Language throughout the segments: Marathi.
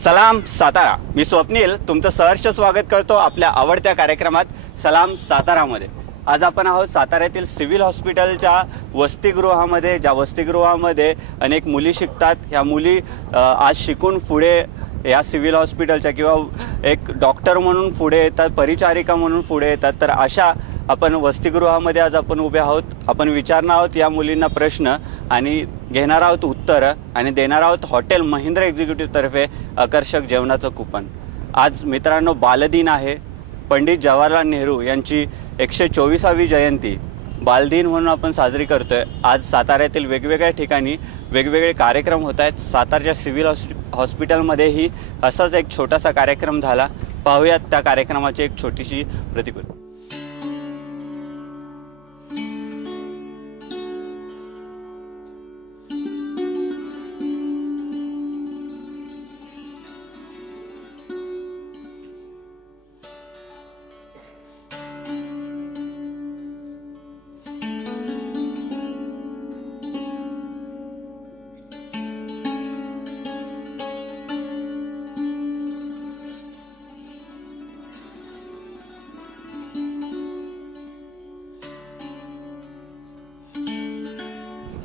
सलाम सातारा. मी स्वप्नील तुमचं सहर्ष स्वागत करतो आपल्या आवडत्या कार्यक्रमात सलाम सातारामध्ये. आज आपण आहोत साताऱ्यातील सिव्हिल हॉस्पिटलच्या वसतिगृहामध्ये, ज्या वसतिगृहामध्ये अनेक मुली शिकतात. ह्या मुली आज शिकून पुढे या सिव्हिल हॉस्पिटलच्या किंवा एक डॉक्टर म्हणून पुढे येतात, परिचारिका म्हणून पुढे येतात. तर अशा आपण वसतिगृहामध्ये आज आपण उभे आहोत. आपण विचारणार आहोत या मुलींना प्रश्न आणि घेणार आहोत उत्तरं आणि देणार आहोत हॉटेल महिंद्रा एक्झिक्युटिव्हतर्फे आकर्षक जेवणाचं कुपन. आज मित्रांनो बालदिन आहे. पंडित जवाहरलाल नेहरू यांची 124वी जयंती बालदिन म्हणून आपण साजरी करतोय. आज साताऱ्यातील वेगवेगळ्या ठिकाणी वेगवेगळे कार्यक्रम होत आहेत. सातारच्या सिव्हिल हॉस्पिटलमध्येही असाच एक छोटासा कार्यक्रम झाला. पाहूयात त्या कार्यक्रमाची एक छोटीशी प्रतिकृती.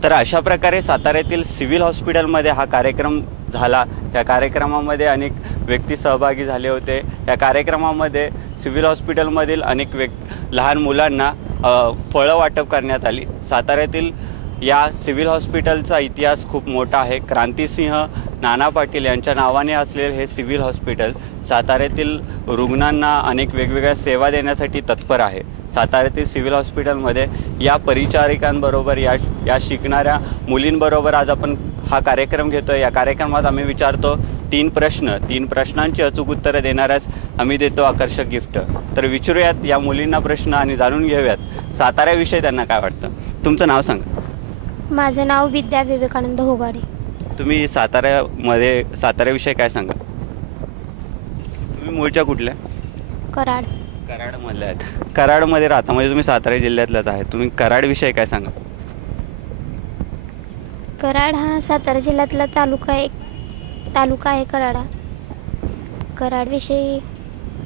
तर अशा प्रकारे साताऱ्यातील सिव्हिल हॉस्पिटलमध्ये हा कार्यक्रम झाला. या कार्यक्रमामध्ये अनेक व्यक्ती सहभागी झाले होते. या कार्यक्रमामध्ये सिव्हिल हॉस्पिटलमधील अनेक लहान मुलांना फळं वाटप करण्यात आली. साताऱ्यातील या सिव्हिल हॉस्पिटलचा इतिहास खूप मोठा आहे. क्रांतिसिंह नाना पाटील यांच्या नावाने असलेले हे सिव्हिल हॉस्पिटल साताऱ्यातील रुग्णांना अनेक वेगवेगळ्या सेवा देण्यासाठी तत्पर आहे. साताऱ्यातील सिव्हिल हॉस्पिटलमध्ये या परिचारिकांबरोबर या शिकणाऱ्या मुलींबरोबर आज आपण हा कार्यक्रम घेतो आहे. या कार्यक्रमात आम्ही विचारतो 3 प्रश्नांची अचूक उत्तरं देणाऱ्यास आम्ही देतो आकर्षक गिफ्ट. तर विचारूयात या मुलींना प्रश्न आणि जाणून घेऊयात साताऱ्याविषयी त्यांना काय वाटतं. तुमचं नाव सांगा. माझं नाव विद्या विवेकानंद होगाडे. तुम्ही साताऱ्याविषयी काय सांगा. तुम्ही मूळच्या कुठल्या? कराडमधल्या आहेत. कराडमध्ये राहता म्हणजे तुम्ही सातारा जिल्ह्यातलाच आहे. तुम्ही कराडविषयी काय सांगा. कराड हा सातारा जिल्ह्यातला तालुका आहे कराड.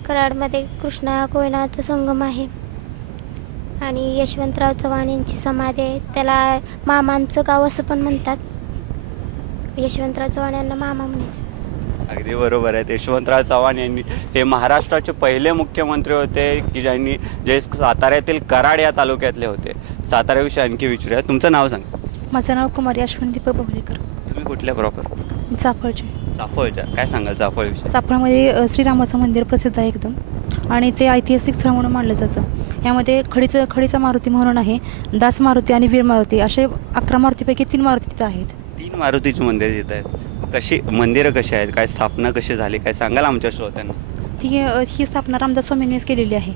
कराडमध्ये कृष्णा कोयनाचा संगम आहे आणि यशवंतराव चव्हाण यांची समाधी आहे. त्याला मामांचं गाव असं पण म्हणतात. यशवंतराव चव्हाण यांना मामा म्हणायचं. अगदी बरोबर आहे. यशवंतराव चव्हाण यांनी हे महाराष्ट्राचे पहिले मुख्यमंत्री होते की जे साताऱ्यातील कराड या तालुक्यातले होते. साताऱ्याविषयी आणखी विचारूया. तुमचं नाव सांगा. माझं नाव कुमारी अश्विनी दीपक बहुलेकर. तुम्ही कुठल्या प्रॉपर? चाफळच्या. काय सांगाल चाफळविषयी? चाफळमध्ये श्रीरामाचं मंदिर प्रसिद्ध आहे एकदम आणि ते ऐतिहासिक स्थळ म्हणून मानलं जातं. यामध्ये खडीचा मारुती म्हणून आहे, दास मारुती आणि वीर मारुती असे 11 मारुतीपैकी 3 मारुती तिथं आहेत. 3 मारुतीची मंदिर तिथं आहेत. मंदिरं कशी आहेत, काय स्थापना कशी झाली, काय सांगाल आमच्या श्रोत्यांना? ही स्थापना रामदास स्वामींनीच केलेली आहे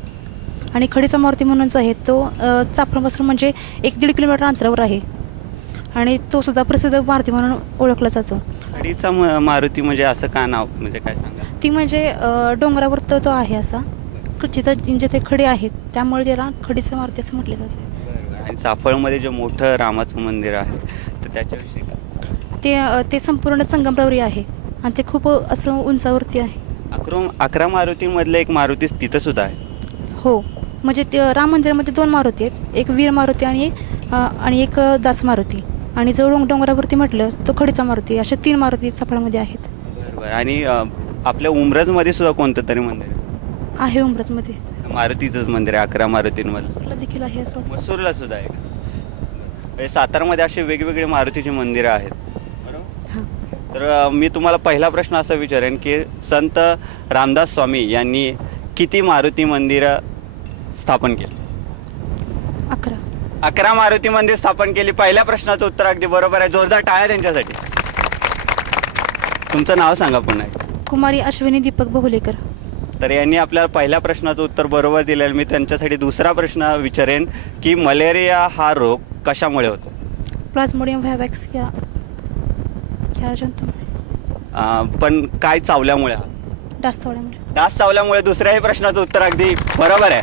आणि खडीचा मारुती म्हणून जो आहे तो चाफळपासून म्हणजे 1-1.5 किलोमीटर अंतरावर आहे आणि तो सुद्धा प्रसिद्ध मारुती म्हणून ओळखला जातो. खडीचा मारुती म्हणजे असं का नाव, म्हणजे काय सांगा? ती म्हणजे डोंगरावर तो आहे असा जिथे खडे आहेत त्यामुळे त्याला खडीचं मारुती असं म्हटलं जातं. आणि चाफळमध्ये जे मोठं रामाचं मंदिर आहे तर त्याच्याविषयी काय? ते संपूर्ण संगमरवरी आहे आणि ते खूप असं उंचावरती आहे. 11 मारुतीमधलं एक मारुती तिथं सुद्धा आहे. हो, म्हणजे ते राम मंदिरामध्ये 2 मारुती आहेत, एक वीर मारुती आणि एक दास मारुती आणि जो डोंगरावरती म्हटलं तो खडीचा मारुती. अशा 3 मारुती चाफळमध्ये आहेत. बरोबर. आणि आपल्या उमरजमध्ये सुद्धा कोणतं तरी मंदिर आहे. उमरजमध्ये मारुतीचंच मंदिर आहे 11 मारुतींमधलं. देखील आहे असं वाटतं. मसूरला सुद्धा आहे का? सातारामध्ये असे वेगवेगळे मारुतीची मंदिरं आहेत. तर मी तुम्हाला पहिला प्रश्न असा विचारेन की संत रामदास स्वामी यांनी किती मारुती मंदिरं स्थापन केली? 11 मारुती मंदिर स्थापन केली. पहिल्या प्रश्नाचं उत्तर अगदी बरोबर आहे. जोरदार टाळ्या त्यांच्यासाठी. तुमचं नाव सांगा पुन्हा. कुमारी अश्विनी दीपक बहुलेकर. तर यांनी आपल्याला पहिल्या प्रश्नाचं उत्तर बरोबर दिलेलं. मी त्यांच्यासाठी दुसरा प्रश्न विचारेन की मलेरिया हा रोग कशामुळे होतो? प्लाझ्मोडियम व्हायवॅक्स या जंतूमुळे. पण काय चावल्यामुळे? डास चावल्यामुळे. दुसऱ्याही प्रश्नाचं उत्तर अगदी बरोबर आहे.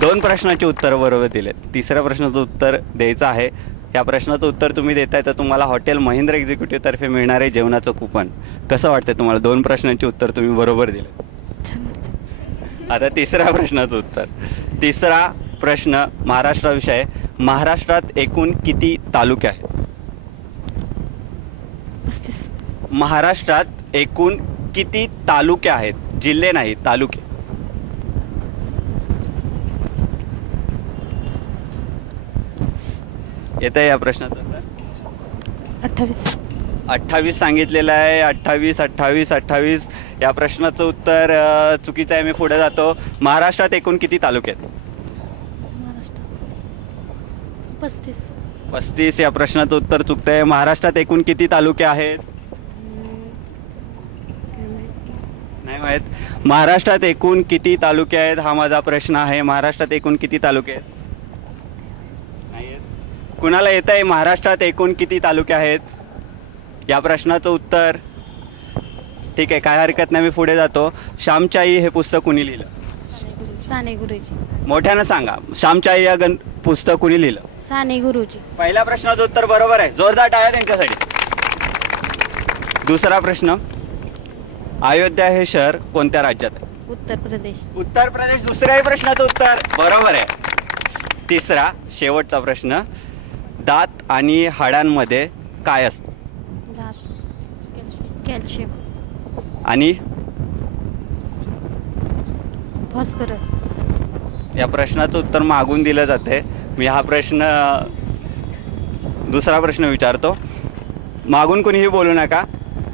2 प्रश्नाची उत्तरं बरोबर दिलेत. तिसऱ्या प्रश्नाचं उत्तर द्यायचं आहे. या प्रश्नाचं उत्तर तुम्ही देताय तर तुम्हाला हॉटेल महिंद्रा एक्झिक्युटिव्ह तर्फे मिळणारे जेवणाचं कुपन. कसं वाटतं तुम्हाला? 2 प्रश्नांची उत्तर तुम्ही बरोबर दिले. छान वाटतं. आता तिसऱ्या प्रश्नाचं उत्तर. तिसरा प्रश्न महाराष्ट्राविषयी आहे. महाराष्ट्रात एकूण किती तालुके आहेत? 35. महाराष्ट्रात एकूण किती तालुके आहेत? जिल्हे नाही, तालुके. येत आहे या प्रश्नाचं उत्तर? 28. 28 सांगितलेलं आहे. 28. या प्रश्नाचं उत्तर चुकीचं आहे. मी पुढे जातो. महाराष्ट्रात एकूण किती तालुके आहेत? 35. या प्रश्नाचं उत्तर चुकतं आहे. महाराष्ट्रात एकूण किती तालुके आहेत? नाही माहीत. महाराष्ट्रात एकूण किती तालुके आहेत हा माझा प्रश्न आहे. महाराष्ट्रात एकूण किती तालुके आहेत? नाही आहेत. कुणाला येत आहे महाराष्ट्रात एकूण किती तालुके आहेत या प्रश्नाचं उत्तर? ठीक आहे, काय हरकत नाही. मी पुढे जातो. श्यामची हे पुस्तक कुणी लिहिलं? साने गुरुजी. मोठ्यानं सांगा. श्यामची या पुस्तक कुणी लिहिलं? साने गुरुजी. पहिल्या प्रश्नाचं उत्तर बरोबर आहे. जोरदार टाळ्या त्यांच्यासाठी. दुसरा प्रश्न. अयोध्या हे शहर कोणत्या राज्यात आहे? उत्तर प्रदेश. उत्तर प्रदेश. दुसऱ्याही प्रश्नाचं उत्तर बरोबर आहे. तिसरा शेवटचा प्रश्न. दात आणि हाडांमध्ये काय असतं? कॅल्शियम आणि फॉस्फरस. या प्रश्नाचं उत्तर मागून दिलं जाते. मी हा प्रश्न दुसरा प्रश्न विचारतो. मागून कोणीही बोलू नका.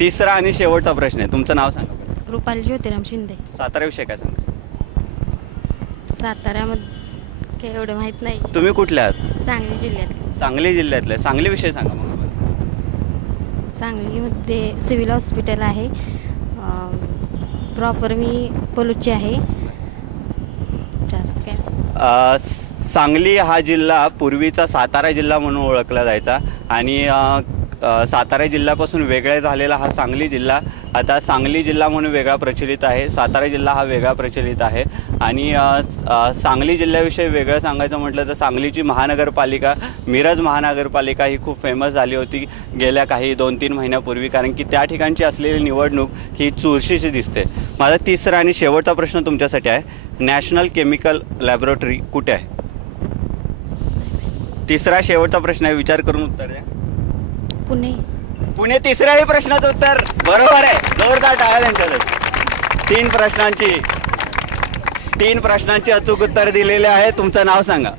तिसरा आणि शेवटचा प्रश्न आहे. तुमचं नाव सांगा. रुपाली ज्योतिराम शिंदे. साताऱ्याविषयी काय सांगा? साताऱ्यामध्ये काही एवढं माहीत नाही. तुम्ही कुठले आहात? सांगली जिल्ह्यात. सांगली जिल्ह्यातले. सांगलीविषयी सांगा मग. सांगलीमध्ये सिव्हिल हॉस्पिटल आहे. प्रॉपर मी पलूची आहे. जास्त काय. सांगली हा जिल्हा पूर्वीचा सातारा जिल्हा म्हणून ओळखला जायचा आणि सातारा जिल्ह्यापासून वेगळा झालेला हा सांगली जिल्हा आता सांगली जिल्हा म्हणून वेगळा प्रचलित आहे. सातारा जिल्हा हा वेगळा प्रचलित आहे. आणि सांगली जिल्ह्याविषयी वेगळं सांगायचं म्हटलं तर सांगलीची महानगरपालिका मिरज महानगरपालिका ही खूप फेमस झाली होती गेल्या काही 2-3 महिन्यापूर्वी, कारण की त्या ठिकाणची असलेली निवडणूक ही चुरशीची दिसते. माझा तिसरा आणि शेवटचा प्रश्न तुमच्यासाठी आहे. नॅशनल केमिकल लॅबोरेटरी कुठे आहे? तिसरा शेवटचा प्रश्न आहे. विचार करून उत्तर द्या. पुणे. पुणे. तिसऱ्याही प्रश्नाचं उत्तर बरोबर आहे. जोरदार टाळ्या त्यांच्यासाठी. 3 प्रश्नांची अचूक उत्तर दिलेले आहे. तुमचं नाव सांगा.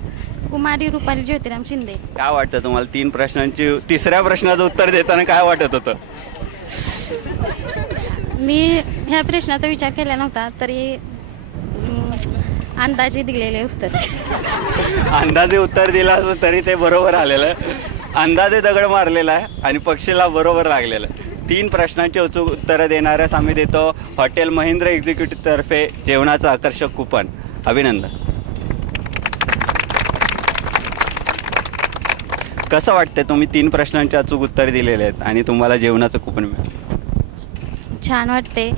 कुमारी रुपाली ज्योतिराम शिंदे. काय वाटतं तुम्हाला 3 प्रश्नांची तिसऱ्या प्रश्नाचं उत्तर देताना काय वाटत होतं? मी ह्या प्रश्नाचा विचार केला नव्हता तरी अंदाजे दिलेले उत्तर. अंदाजे उत्तर दिलं असं तरी ते बरोबर आलेलं. अंदाजे दगड मारलेला आहे आणि पक्षीला बरोबर लागलेलं. 3 प्रश्नांची अचूक उत्तरं देणाऱ्यास आम्ही देतो हॉटेल महिंद्रा एक्झिक्युटिव्ह तर्फे जेवणाचं आकर्षक कुपन. अभिनंदन. कसं वाटतंय? तुम्ही 3 प्रश्नांची अचूक उत्तर दिलेले आहेत आणि तुम्हाला जेवणाचं कुपन मिळालं. छान वाटते.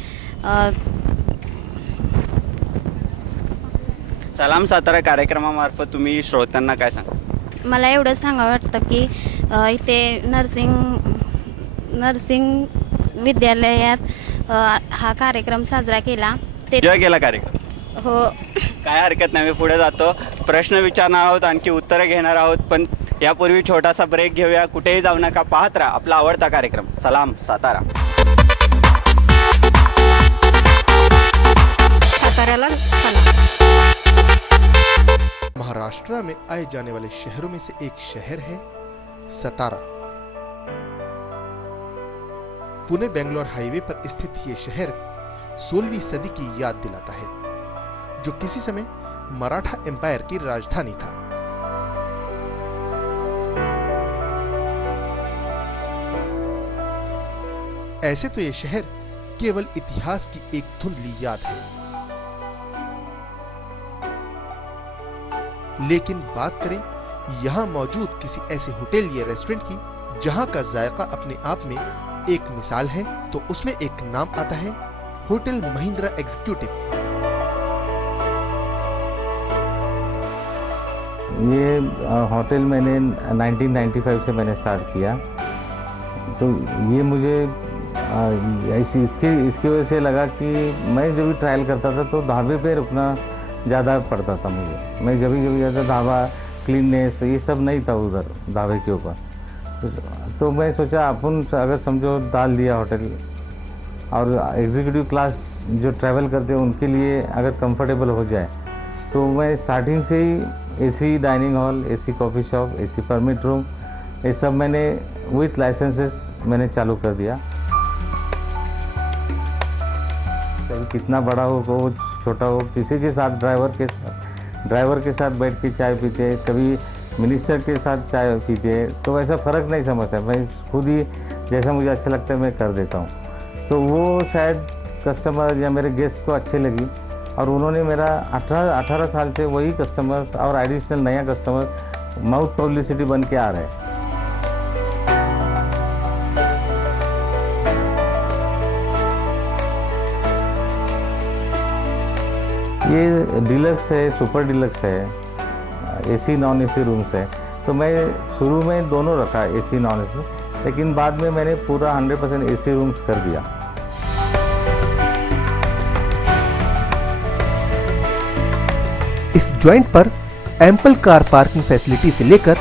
सलाम सातारा कार्यक्रमामार्फत तुम्ही श्रोत्यांना काय सांगा? मला एवढं सांगावं वाटतं की इथे नर्सिंग विद्यालयात हा कार्यक्रम साजरा केला. ते एन्जॉय केला कार्यक्रम? हो. काय हरकत नाही. मी पुढे जातो. प्रश्न विचारणार आहोत, आणखी उत्तरं घेणार आहोत, पण यापूर्वी छोटासा ब्रेक घेऊया. कुठेही जाऊ नका. पाहत राहा आपला आवडता कार्यक्रम सलाम सातारा. साताऱ्याला चला. महाराष्ट्र में आए जाने वाले शहरों में से एक शहर है सतारा। पुणे बेंगलोर हाईवे पर स्थित ये शहर 16वीं सदी की याद दिलाता है, जो किसी समय मराठा एम्पायर की राजधानी था। ऐसे तो ये शहर केवल इतिहास की एक धुंधली याद है, लेकिन बात करें यहां मौजूद किसी ऐसे होटल या रेस्टोरेंट की जहां का जायका अपने आप में एक मिसाल है, तो उसमें एक नाम आता है होटल महिंद्रा एग्जीक्यूटिव। ये होटल मैंने 1995 से मैंने स्टार्ट किया। तो ये मुझे इसकी वजह से लगा कि मैं जब भी ट्रायल करता था तो ढाबे पे रुकना ज़्यादा पड़ता था मुझे। मैं जब भी जाता ढाबा, क्लीननेस ये सब नहीं था उधर ढाबे के ऊपर। तो मैं सोचा अपन अगर समझो डाल दिया होटल, और एग्जीक्यूटिव क्लास जो ट्रैवल करते हैं उनके लिए अगर कंफर्टेबल हो जाए, तो मैं स्टार्टिंग से ही AC dining hall, AC coffee shop, AC permit room, ये सब मैंने विथ लाइसेंसेस मैंने चालू कर दिया। कभी कितना बड़ा हो छोटा हो, किसी के साथ ड्राइवर के साथ बैठ के चाय पीते, कभी मिनिस्टर के साथ चाय पीते, तो वैसा फ़र्क नहीं समझता। मैं खुद ही जैसा मुझे अच्छा लगता है मैं कर देता हूँ। तो वो शायद कस्टमर या मेरे गेस्ट को अच्छे लगी, और उन्होंने मेरा 18 साल से वही कस्टमर्स और एडिशनल नया कस्टमर माउथ पब्लिसिटी बन के आ रहे हैं। ये डिलक्स है, सुपर डिलक्स है, एसी नॉन एसी रूम्स है। तो मैं शुरू में दोनों रखा, एसी नॉन एसी, लेकिन बाद में मैंने पूरा 100% एसी रूम्स कर दिया। इस जॉइंट पर एम्पल कार पार्किंग फैसिलिटी से लेकर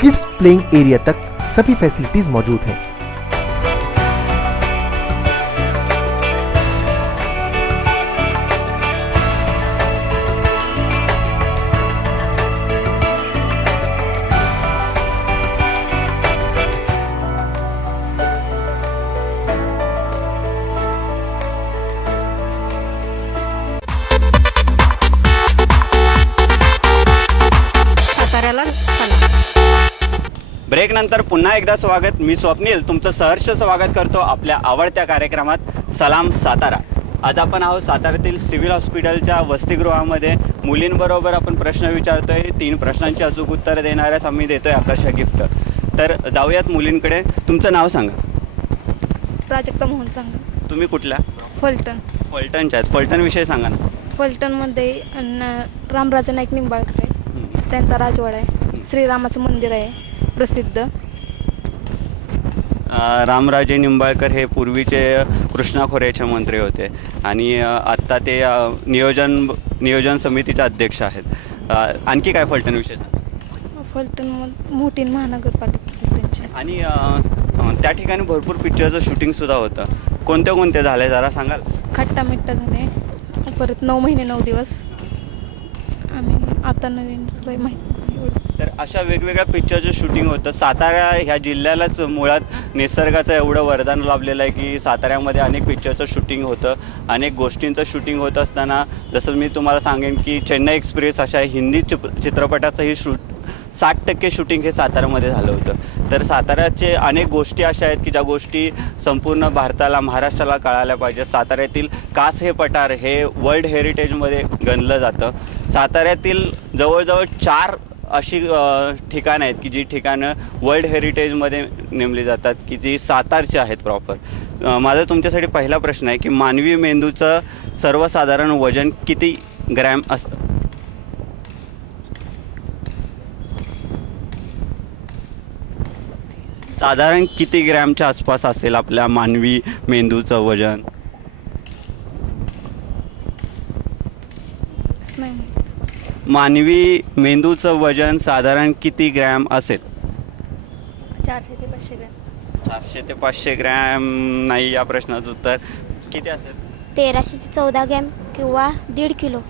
किड्स प्लेइंग एरिया तक सभी फैसिलिटीज मौजूद हैं। ब्रेक नंतर पुन्हा एकदा स्वागत। मी स्वप्नील तुमचं सहर्ष स्वागत करतो आपल्या आवडत्या कार्यक्रमात सलाम सातारा। आज आपण आहोत साताऱ्यातील सिव्हिल हॉस्पिटलच्या वसतिगृहामध्ये। मुलींबरोबर आपण प्रश्न विचारतोय, 3 प्रश्नांची अचूक उत्तरं देणाऱ्यास आम्ही देतोय आकर्षक गिफ्ट। तर जाऊयात मुलींकडे। तुमचं नाव सांगा। प्राजक्ता मोहन सांगा। तुम्ही कुठल्या? फलटण। फलटणच्या आहेत। फलटणविषयी सांगा ना। फलटणमध्ये रामराजे नाईक निंबाळकर आहे, त्यांचा राजवाडा आहे, श्रीरामाचं मंदिर आहे प्रसिद्ध। रामराजे निंबाळकर हे पूर्वीचे कृष्णा खोऱ्याचे मंत्री होते आणि आत्ता ते नियोजन समितीचे अध्यक्ष आहेत। आणखी काय फलटणविषयी सांगा? फलटणमध्ये मोठी महानगरपालिका त्यांची, आणि त्या ठिकाणी भरपूर पिक्चरचं शूटिंगसुद्धा होतं। कोणते झाले जरा सांगाल? खट्टा मिट्टा झाले, परत 9 महिने 9 दिवस, आणि आता नवीन सुरू आहे माहिती। तर अशा वेगवेगळ्या पिक्चरचं शूटिंग होतं। सातारा ह्या जिल्ह्यालाच मुळात निसर्गाचं एवढं वरदान लाभलेलं आहे की साताऱ्यामध्ये अनेक पिक्चरचं शूटिंग होतं, अनेक गोष्टींचं शूटिंग होत असताना जसं मी तुम्हाला सांगेन की चेन्नई एक्सप्रेस अशा हिंदी चित्रपटाचंही 60% शूटिंग हे साताऱ्यामध्ये झालं होतं। तर साताऱ्याचे अनेक गोष्टी अशा आहेत की ज्या गोष्टी संपूर्ण भारताला, महाराष्ट्राला कळायला पाहिजे। साताऱ्यातील कास हे पठार हे वर्ल्ड हेरिटेजमध्ये गणलं जातं। साताऱ्यातील जवळजवळ 4 अशी ठिकाणं आहेत की जी ठिकाणं वर्ल्ड हेरिटेजमध्ये नेमली जातात की जी सातारची आहेत प्रॉपर। माझा तुमच्यासाठी पहिला प्रश्न आहे की मानवी मेंदूचं सर्वसाधारण वजन किती ग्रॅम असतं? साधारण किती ग्रॅमच्या आसपास असेल आपल्या मानवी मेंदूचं वजन? मानवी मेंदूचं वजन साधारण किती ग्रॅम असेल? 400 ते 500 ग्रॅम। 400 ते 500 ग्रॅम नाही या प्रश्नाचं उत्तर। किती असेल? 1300 ते 14 ग्रॅम किंवा 1.5 किलो।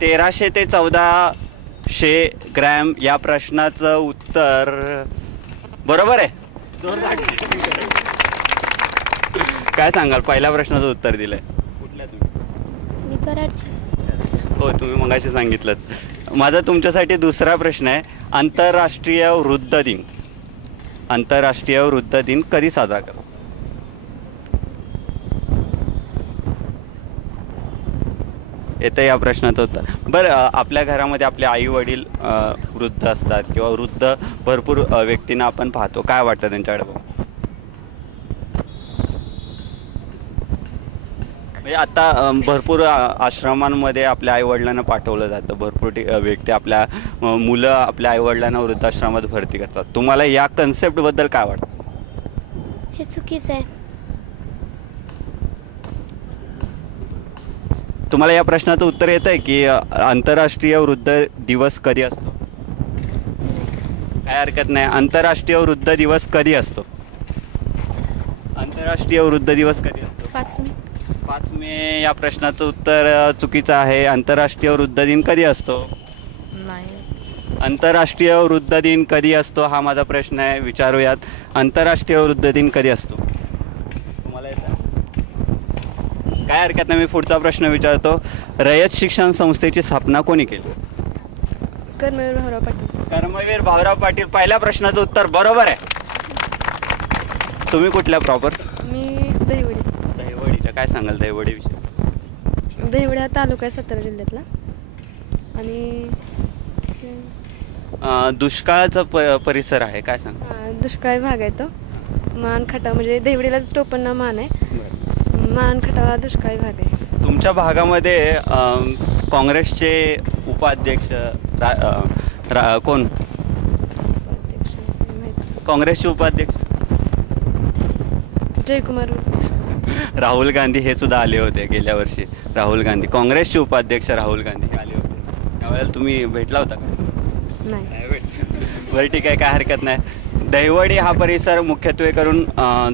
1300 ते 1400 ग्रॅम या प्रश्नाचं उत्तर बरोबर आहे। काय सांगाल? पहिल्या प्रश्नाचं उत्तर दिलंय। कुठल्या तुम्ही? मी कराडची। हो, तुम्ही मगाशी सांगितलंच। माझा तुमच्यासाठी दुसरा प्रश्न आहे, आंतरराष्ट्रीय वृद्ध दिन कधी साजरा करतात? येतं या प्रश्नाचं उत्तर। बरं, आपल्या घरामध्ये आपले आई वडील वृद्ध असतात किंवा वृद्ध भरपूर व्यक्तींना आपण पाहतो, काय वाटतं त्यांच्याकडे बघून? म्हणजे आता भरपूर आश्रमांमध्ये आपल्या आईवडिलांना पाठवलं जातं, भरपूर व्यक्ती आपल्या मुलं आपल्या आईवडिलांना वृद्धाश्रमात भरती करतात. तुम्हाला या कन्सेप्टबद्दल काय वाटतं? हे चुकीचं आहे. तुम्हाला या प्रश्नाचं उत्तर येतं आहे की आंतरराष्ट्रीय वृद्ध दिवस कधी असतो? काय हरकत नाही. आंतरराष्ट्रीय वृद्ध दिवस कधी असतो? आंतरराष्ट्रीय वृद्ध दिवस कधी असतो? 5 मे. 5 मे या प्रश्नाचं उत्तर चुकीचं आहे. आंतरराष्ट्रीय वृद्ध दिन कधी असतो? नाही. आंतरराष्ट्रीय वृद्ध दिन कधी असतो हा माझा प्रश्न आहे. विचारूयात, आंतरराष्ट्रीय वृद्ध दिन कधी असतो? तुम्हाला येतं? काय हरकत नाही. मी पुढचा प्रश्न विचारतो. रयत शिक्षण संस्थेची स्थापना कोणी केली? कर्मवीर भाऊराव पाटील. कर्मवीर भाऊराव पाटील. पहिल्या प्रश्नाचं उत्तर बरोबर आहे. तुम्ही कुठल्या प्रॉपर? मी दहिवडी. दहिवडीच्या. काय सांगाल दहिवडीविषयी? दहिवडी हा तालुका आहे सातारा जिल्ह्यातला. आणि दुष्काळाचा परिसर आहे, काय सांग? दुष्काळी भाग आहे तो. मानखटाव म्हणजे दहिवडीला टोपणनाव मान आहे. मानखटाव हा दुष्काळी भाग आहे. तुमच्या भागामध्ये काँग्रेसचे उपाध्यक्ष कोण? काँग्रेसचे उपाध्यक्ष जयकुमार राहुल गांधी हे सुद्धा आले होते गेल्या वर्षी. राहुल गांधी, काँग्रेसचे उपाध्यक्ष राहुल गांधी हे आले होते. त्यावेळेला तुम्ही भेटला होता का? नाही. बरं ठीक आहे, काय हरकत नाही. दहिवडी हा परिसर मुख्यत्वे करून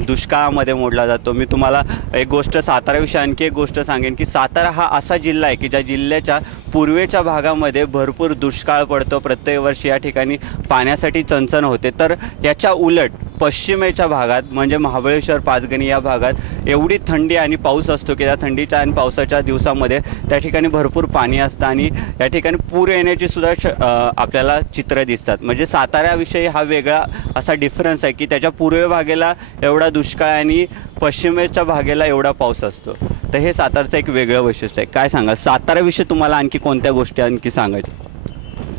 दुष्काळामध्ये मोडला जातो. मी तुम्हाला एक गोष्ट साताराविषयी आणखी एक गोष्ट सांगेन की सातारा हा असा जिल्हा आहे की ज्या जिल्ह्याच्या पूर्वेच्या भागामध्ये भरपूर दुष्काळ पडतो. प्रत्येक वर्षी या ठिकाणी पाण्यासाठी चणचण होते. तर याच्या उलट पश्चिमेच्या भागात म्हणजे महाबळेश्वर, पाचगणी या भागात एवढी थंडी आणि पाऊस असतो की त्या थंडीच्या आणि पावसाच्या दिवसामध्ये त्या ठिकाणी भरपूर पाणी असतं आणि या ठिकाणी पूर येण्याची सुद्धा आपल्याला चित्र दिसतात. म्हणजे साताऱ्याविषयी हा वेगळा असा डिफरन्स आहे की त्याच्या पूर्व भागेला एवढा दुष्काळ आणि पश्चिमेच्या भागेला एवढा पाऊस असतो. तर हे सातारचं एक वेगळं वैशिष्ट्य आहे. काय सांगाल साताऱ्याविषयी? तुम्हाला आणखी कोणत्या गोष्टी आणखी सांगायच्या?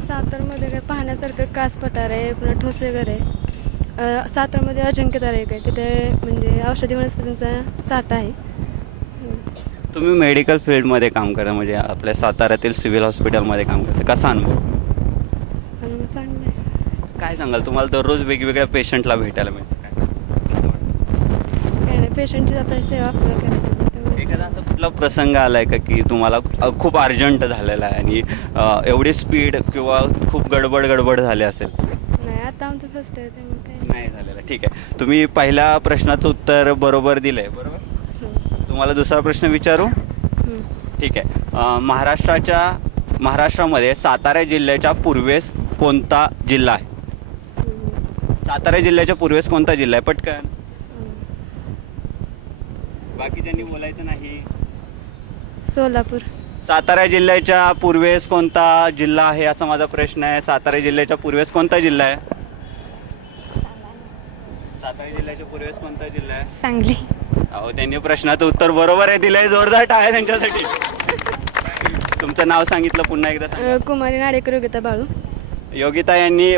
सातारमध्ये काय पाहण्यासारखं कास पठार आहे, पुन्हा ठोसेघर आहे. सातारमध्ये अजिंक्यतारा एक आहे, तिथे म्हणजे औषधी वनस्पतींचा साठा आहे. तुम्ही मेडिकल फील्डमध्ये काम करता, म्हणजे आपल्या साताऱ्यातील सिव्हिल हॉस्पिटलमध्ये काम करता. कसा अनुभव? अनुभव चांगला आहे. काय सांगाल? तुम्हाला दररोज वेगवेगळ्या पेशंटला भेटायला मिळतं, काय कसं वाटतं? काय नाही, पेशंटची आता सेवा आपल्याला करायची. एखादा असा कुठला प्रसंग आला आहे का की तुम्हाला खूप अर्जंट झालेला आहे आणि एवढी स्पीड किंवा खूप गडबड झाली असेल? नाही, आता आमचं फर्स्ट आहे त्यामुळे काय नाही झालेलं. ठीक आहे, तुम्ही पहिल्या प्रश्नाचं उत्तर बरोबर दिलं आहे. बरोबर. तुम्हाला दुसरा प्रश्न विचारू? ठीक आहे. महाराष्ट्रामध्ये सातारा जिल्ह्याच्या पूर्वेस कोणता जिल्हा आहे? सातारा जिल्ह्याच्या पूर्वेस कोणता जिल्हा आहे? पटकन. बाकीच्यांनी बोलायचं नाही. सोलापूर. सातारा जिल्ह्याच्या पूर्वेस कोणता जिल्हा आहे असा माझा प्रश्न आहे. सातारा जिल्ह्याच्या पूर्वेस कोणता जिल्हा आहे? सातारा जिल्ह्याच्या पूर्वेस कोणता जिल्हा आहे? सांगली. अहो, त्यांनी प्रश्नाचं उत्तर बरोबर आहे दिलंय. जोरदार टाळ्या त्यांच्यासाठी. तुमचं नाव सांगितलं पुन्हा एकदा सांगा. कुमारी नाडेकर योगिता बाळू. योगिता यांनी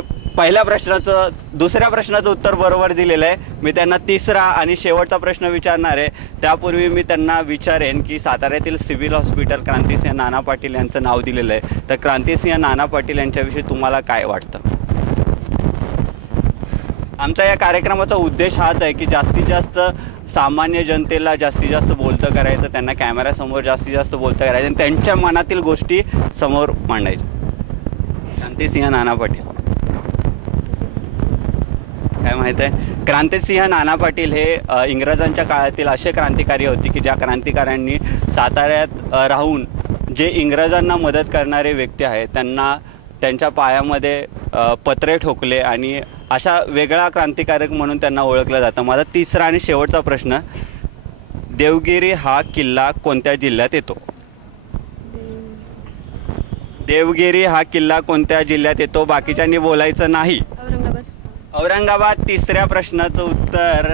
दुसऱ्या प्रश्नाचं उत्तर बरोबर दिलेलं आहे. मी त्यांना तिसरा आणि शेवटचा प्रश्न विचारणार आहे. त्यापूर्वी मी त्यांना विचारेन की साताऱ्यातील सिव्हिल हॉस्पिटल क्रांतिसिंह नाना पाटील यांचं नाव दिलेलं आहे. तर क्रांतिसिंह नाना पाटील यांच्याविषयी तुम्हाला काय वाटतं? आमचा या कार्यक्रमाचा उद्देश हाच आहे की जास्तीत जास्त सामान्य जनतेला जास्तीत जास्त बोलतं करायचं, त्यांना कॅमेऱ्यासमोर जास्तीत जास्त बोलतं करायचं आणि त्यांच्या मनातील गोष्टी समोर मांडायच्या. क्रांतिसिंह नाना पाटील काय माहीत आहे? क्रांतिसिंह नाना पाटील हे इंग्रजांच्या काळातील असे क्रांतिकारी होते की ज्या क्रांतिकाऱ्यांनी साताऱ्यात राहून जे इंग्रजांना मदत करणारे व्यक्ती आहेत त्यांना त्यांच्या पायामध्ये पत्रे ठोकले आणि अशा वेगळा क्रांतिकारक म्हणून त्यांना ओळखलं जातं. माझा तिसरा आणि शेवटचा प्रश्न, देवगिरी हा किल्ला कोणत्या जिल्ह्यात येतो? देवगिरी हा किल्ला कोणत्या जिल्ह्यात येतो? बाकीच्यांनी बोलायचं नाही. औरंगाबाद. औरंगाबाद. तिसऱ्या प्रश्नाचं उत्तर,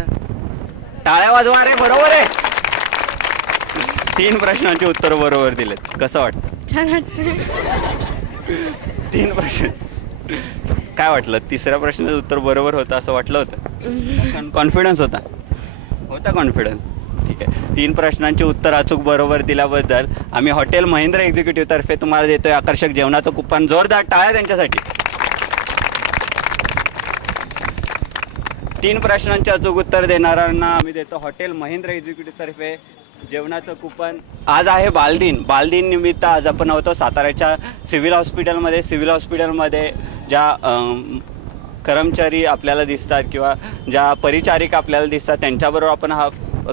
टाळ्या वाजवा रे, बरोबर आहे. 3 प्रश्नांची उत्तर बरोबर दिलेत. कसं वाटतं? छान वाटतं. 3 प्रश्न. काय वाटलं? तिसऱ्या प्रश्नाचं उत्तर बरोबर होतं असं वाटलं होतं? कॉन्फिडन्स होता? कॉन्फिडन्स? ठीक आहे. 3 प्रश्नांची उत्तर अचूक बरोबर दिल्याबद्दल आम्ही हॉटेल महेंद्र एक्झिक्युटिव्ह तर्फे तुम्हाला देतोय आकर्षक जेवणाचं कुपन. जोरदार टाळ्या त्यांच्यासाठी. 3 प्रश्नांचे अचूक उत्तर देणाऱ्यांना आम्ही देतो हॉटेल महेंद्र एक्झिक्युटिव्ह तर्फे जेवणाचं कुपन. आज आहे बालदिन निमित्त आज आपण होतो साताऱ्याच्या सिव्हिल हॉस्पिटलमध्ये ज्या कर्मचारी आपल्याला दिसतात किंवा ज्या परिचारिका आपल्याला दिसतात त्यांच्याबरोबर आपण हा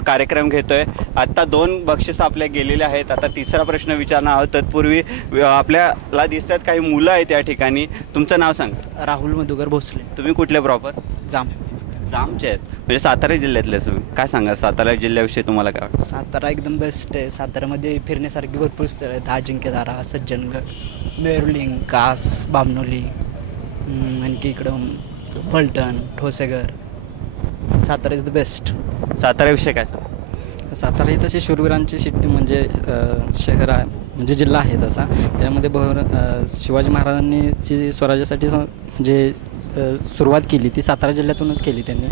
कार्यक्रम घेतोय. आत्ता 2 बक्षिसं आपल्या गेलेले आहेत. आता 3रा प्रश्न विचारणार आहोत. तत्पूर्वी आपल्याला दिसतात काही मुलं आहेत या ठिकाणी. तुमचं नाव सांगा. राहुल मधुकर भोसले. तुम्ही कुठले प्रॉपर? जामचे आहेत म्हणजे सातारा जिल्ह्यातले. तुम्ही काय सांगा सातारा जिल्ह्याविषयी तुम्हाला काय वाटतं? सातारा एकदम बेस्ट आहे. साताऱ्यामध्ये फिरण्यासारखी भरपूर स्थळं आहेत. अजिंक्यतारा, सज्जनगड, मेरुलिंग, कास, बामणोली, आणखी इकडं Phaltan, Thoseghar. Satara is the best. साताऱ्याविषयी काय सांगा? सातारा ही तशी शूरवीरांची सिटी म्हणजे शहर आहे म्हणजे जिल्हा आहे तसा. त्याच्यामध्ये शिवाजी महाराजांनी जी स्वराज्यासाठी म्हणजे सुरुवात केली ती सातारा जिल्ह्यातूनच केली त्यांनी.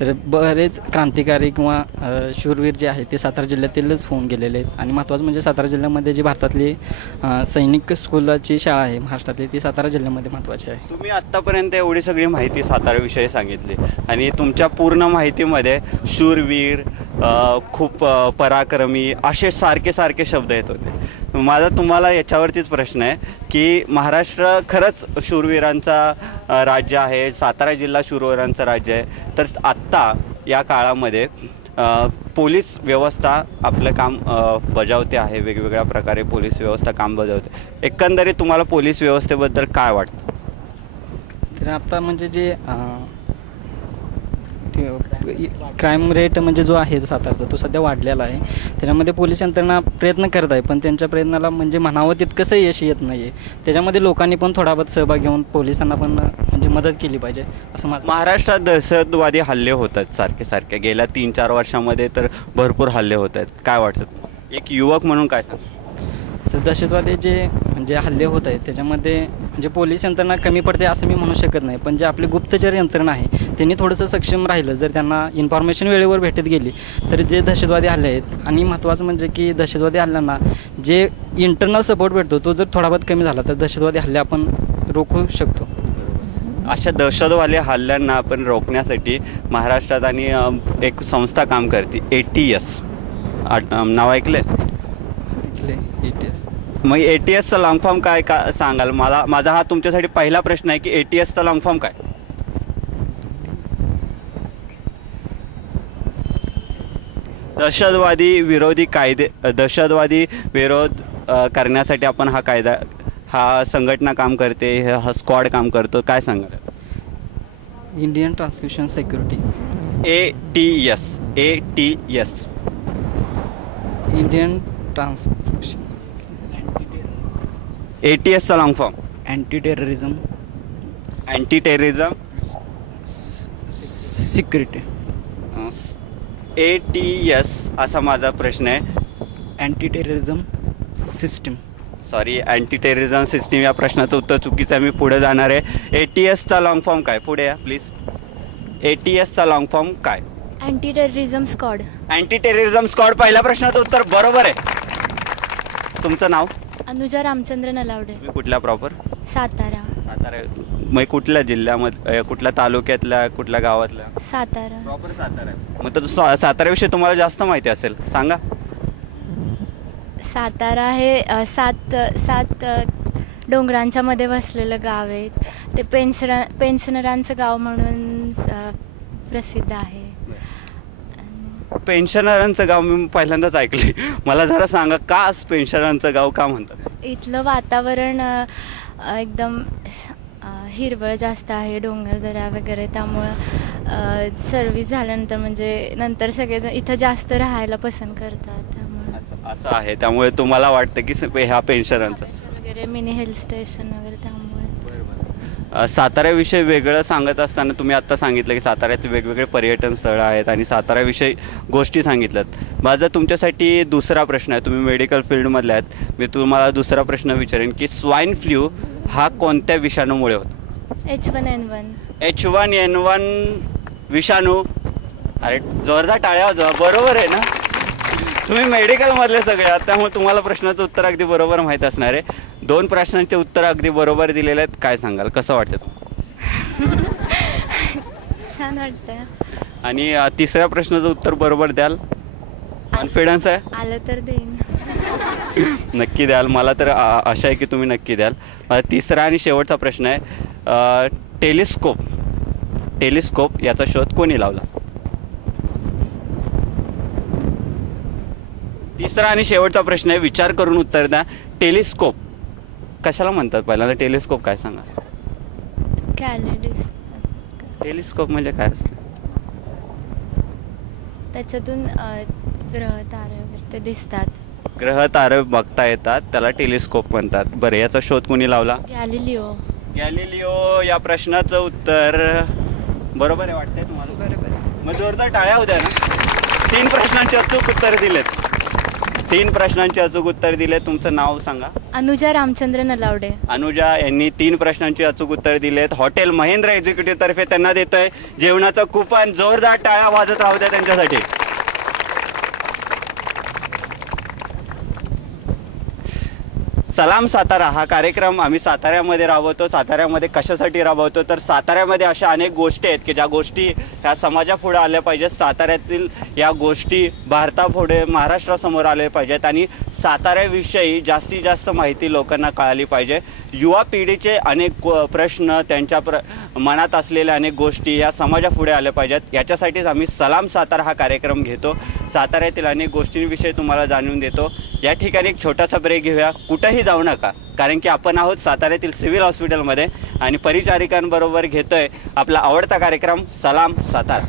तर बरेच क्रांतिकारी किंवा शूरवीर जे आहेत ते सातारा जिल्ह्यातीलच होऊन गेलेले आहेत. आणि महत्त्वाचं म्हणजे सातारा जिल्ह्यामध्ये जी भारतातली सैनिक स्कूलाची शाळा आहे महाराष्ट्रातली ती सातारा जिल्ह्यामध्ये महत्त्वाची आहे. तुम्ही आत्तापर्यंत एवढी सगळी माहिती साताऱ्याविषयी सांगितली आणि तुमच्या पूर्ण माहितीमध्ये शूरवीर, खूप पराक्रमी असे सारखे शब्द येत होते. माझा तुम्हाला याच्यावरतीच प्रश्न आहे की महाराष्ट्र खरंच शूरवीरांचा राज्य आहे, सातारा जिल्हा शूरवीरांचं राज्य आहे. तर आत्ता या काळामध्ये पोलीस व्यवस्था आपलं काम बजावते आहे. वेगवेगळ्या प्रकारे पोलीस व्यवस्था काम बजावते. एकंदरीत तुम्हाला पोलीस व्यवस्थेबद्दल काय वाटतं? तर आता म्हणजे जे क्राईम रेट म्हणजे जो आहे सातारचा तो सध्या वाढलेला आहे. त्याच्यामध्ये पोलीस यंत्रणा प्रयत्न करत आहे पण त्यांच्या प्रयत्नाला म्हणजे म्हणावं तितकंसं यश येत नाही आहे. त्याच्यामध्ये लोकांनी पण थोडा बहुत सहभाग घेऊन पोलिसांना पण म्हणजे मदत केली पाहिजे असं माझं. महाराष्ट्रात दहशतवादी हल्ले होत आहेत सारखे गेल्या 3-4 वर्षामध्ये तर भरपूर हल्ले होत आहेत. काय वाटतं एक युवक म्हणून काय सांग? दहशतवादी जे म्हणजे हल्ले होत आहेत त्याच्यामध्ये म्हणजे पोलीस यंत्रणा कमी पडते असं मी म्हणू शकत नाही. पण जे आपली गुप्तचर यंत्रणा आहे त्यांनी थोडंसं सक्षम राहिलं जर त्यांना इन्फॉर्मेशन वेळेवर भेटत गेली तर जे दहशतवादी हल्ले आहेत. आणि महत्त्वाचं म्हणजे की दहशतवादी हल्ल्यांना जे इंटरनल सपोर्ट भेटतो तो जर थोडा बहुत कमी झाला तर दहशतवादी हल्ले आपण रोखू शकतो. अशा दहशतवादी हल्ल्यांना आपण रोखण्यासाठी महाराष्ट्रात आणि एक संस्था काम करते ATS. नाव ऐकलं आहे? ATS. मग ATSचा लॉंग फॉर्म काय का सांगाल? माझा हा तुमच्यासाठी पहिला प्रश्न आहे की ATSचा लॉंग फॉर्म काय? दहशतवादी विरोध करण्यासाठी आपण हा संघटना काम करते, हा स्क्वॉड काम करतो. काय सांगाल? Indian transmission security. ATS. Indian transmission. ATSचा long form anti terrorism security. ATS असा माझा प्रश्न आहे. Anti terrorism system. Sorry, anti terrorism system या प्रश्नाचं उत्तर चुकीचं आहे. मी पुढे जाणार आहे. ATSचा लॉंग फॉर्म काय? पुढे या प्लीज. ATSचा लॉंग फॉर्म काय? Anti terrorism squad. Anti terrorism squad. पहिल्या प्रश्नाचं उत्तर बरोबर आहे. तुमचं नाव? अनुजा रामचंद्र नलावडे. तुम्ही कुठल्या प्रॉपर? सातारा. मग कुठल्या जिल्ह्यामध्ये, कुठल्या तालुक्यातल्या, कुठल्या गावातल्या? सातारा. प्रॉपर सातारा. मग तर साताऱ्याविषयी तुम्हाला जास्त माहिती असेल, सांगा. सातारा हे सात डोंगरांच्या मध्ये वसलेलं गाव आहे. ते पेन्शनरांचं गाव म्हणून प्रसिद्ध आहे. पेन्शनरांचं गाव मी पहिल्यांदाच ऐकले. मला जरा सांगा का पेन्शनरांचं गाव का म्हणतात? इथलं वातावरण एकदम हिरवळ जास्त आहे, डोंगरदऱ्या वगैरे. त्यामुळं सर्विस झाल्यानंतर म्हणजे नंतर सगळेजण इथं जास्त राहायला पसंत करतात. त्यामुळे असं आहे. त्यामुळे तुम्हाला वाटतं की ह्या पेन्शनरांचं वगैरे मिनी हिल स्टेशन वगैरे. त्यामुळे साताऱ्याविषयी वेगळं सांगत असताना तुम्ही आत्ता सांगितलं की साताऱ्यात वेगवेगळे पर्यटन स्थळं आहेत आणि साताऱ्याविषयी गोष्टी सांगितल्यात. माझा तुमच्यासाठी दुसरा प्रश्न आहे. तुम्ही मेडिकल फील्डमधले आहेत. मी तुम्हाला दुसरा प्रश्न विचारेन की स्वाईन फ्ल्यू हा कोणत्या विषाणूमुळे होतो? H1N1. H1N1 विषाणू. अरे जोरदार टाळ्या वाजवा. बरोबर आहे ना? तुम्ही मेडिकलमधले सगळे आहात, त्यामुळे तुम्हाला प्रश्नाचं उत्तर अगदी बरोबर माहीत असणार आहे. 2 प्रश्नांचे उत्तर अगदी बरोबर दिलेले आहेत. काय सांगाल, कसं वाटतं तुम्हाला? छान वाटतं. आणि तिसऱ्या प्रश्नाचं उत्तर बरोबर द्याल, कॉन्फिडन्स आहे? आलं तर देईन. नक्की द्याल, मला तर आशा आहे की तुम्ही नक्की द्याल. माझा तिसरा आणि शेवटचा प्रश्न आहे, टेलिस्कोप याचा शोध कोणी लावला? तिसरा आणि शेवटचा प्रश्न आहे, विचार करून उत्तर द्या. टेलिस्कोप कशाला म्हणतात? पहिल्यांदा टेलिस्कोप काय सांगा. कॅलेडिस टेलिस्कोप म्हणजे काय असतं? त्याच्यातून ग्रह तारे वगैरे ते दिसतात. ग्रह तारे बघता येतात, त्याला टेलिस्कोप म्हणतात. बरं, याचा शोध कोणी लावला? गॅलिलिओ. या प्रश्नाचं उत्तर बरोबर आहे वाटतंय तुम्हाला? बरोबर. मग जोरदार टाळ्या होत्या ना. 3 प्रश्नांची अचूक उत्तर दिलेत. 3 प्रश्नांची अचूक उत्तर दिले. तुमचं नाव सांगा. अनुजा रामचंद्र नलावडे. अनुजा यांनी 3 प्रश्नांची अचूक उत्तर दिलेत. हॉटेल महेंद्र एक्झिक्युटिव्ह तर्फे त्यांना देतोय जेवणाचं कुपन. जोरदार टाळ्या वाजत राहू द्या त्यांच्यासाठी. सलाम सातारा हा कार्यक्रम आम्ही साताऱ्यामध्ये राबवतो. साताऱ्यामध्ये कशासाठी राबवतो तर साताऱ्यामध्ये अशा अनेक गोष्टी आहेत की ज्या गोष्टी ह्या समाजापुढे आल्या पाहिजेत. साताऱ्यातील या गोष्टी भारतापुढे, महाराष्ट्रासमोर आल्या पाहिजेत आणि साताऱ्याविषयी जास्तीत जास्त माहिती लोकांना कळाली पाहिजे. युवा पिढीचे अनेक प्रश्न, त्यांच्या मनात असलेल्या अनेक गोष्टी या समाजापुढे आल्या पाहिजेत. याच्यासाठीच आम्ही सलाम सातारा हा कार्यक्रम घेतो. साताऱ्यातील अनेक गोष्टींविषयी तुम्हाला जाणून देतो. या ठिकाणी एक छोटासा ब्रेक घेऊया. कुठंही जाऊ नका, कारण की आपण आहोत साताऱ्यातील सिव्हिल हॉस्पिटलमध्ये आणि परिचारिकांबरोबर घेतोय आपला आवडता कार्यक्रम सलाम सातारा.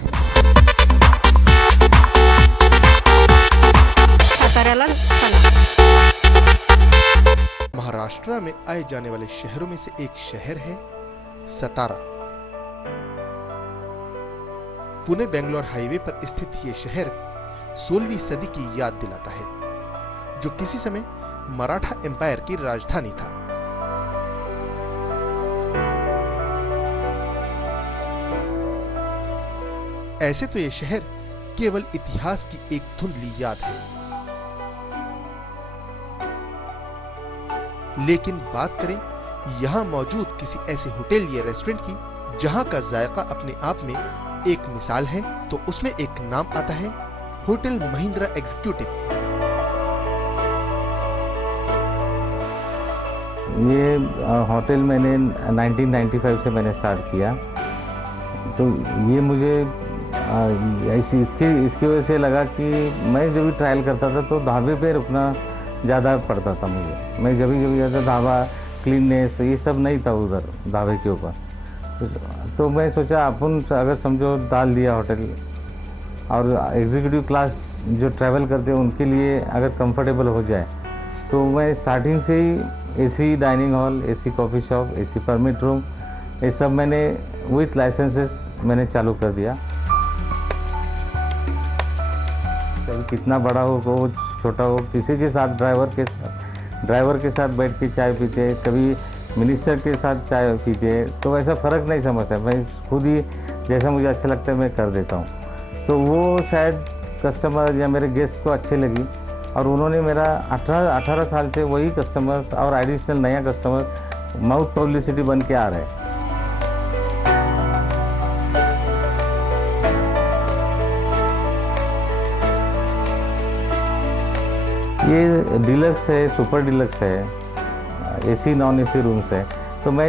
साताऱ्याला चला. महाराष्ट्र में आए जाने वाले शहरों में से एक शहर है सतारा। पुणे बेंगलोर हाईवे पर स्थित ये शहर 16वीं सदी की याद दिलाता है, जो किसी समय मराठा एम्पायर की राजधानी था। ऐसे तो ये शहर केवल इतिहास की एक धुंधली याद है, लेकिन बात करें यहां मौजूद किसी ऐसे होटल या रेस्टोरेंट की जहां का जायका अपने आप में एक मिसाल है, तो उसमें एक नाम आता है होटल महिंद्रा एग्जीक्यूटिव। ये होटल मैंने 1995 से मैंने स्टार्ट किया, तो ये मुझे इसकी वजह से लगा कि मैं जब भी ट्रायल करता था तो ढाबे पे रुकना ज़्यादा पड़ता था मुझे। मैं जब भी जाता ढाबा, क्लीननेस ये सब नहीं था उधर ढाबे के ऊपर। तो मैं सोचा अपन अगर समझो डाल दिया होटल, और एग्जीक्यूटिव क्लास जो ट्रैवल करते हैं उनके लिए अगर कंफर्टेबल हो जाए, तो मैं स्टार्टिंग से ही AC dining hall, AC coffee shop, AC permit room, ये सब मैंने विथ लाइसेंसेस मैंने चालू कर दिया। कितना बड़ा हो छोटा हो, किसी के साथ ड्राइवर के साथ बैठ के चाय पीते, कभी मिनिस्टर के साथ चाय पीते, तो वैसा फ़र्क नहीं समझता। मैं खुद ही जैसा मुझे अच्छा लगता है मैं कर देता हूँ। तो वो शायद कस्टमर या मेरे गेस्ट को अच्छे लगी, और उन्होंने मेरा 18 साल से वही कस्टमर्स और एडिशनल नया कस्टमर माउथ पब्लिसिटी बन के आ रहे हैं। ये डिलक्स है, सुपर डिलक्स है, एसी नॉन एसी रूम्स है। तो मैं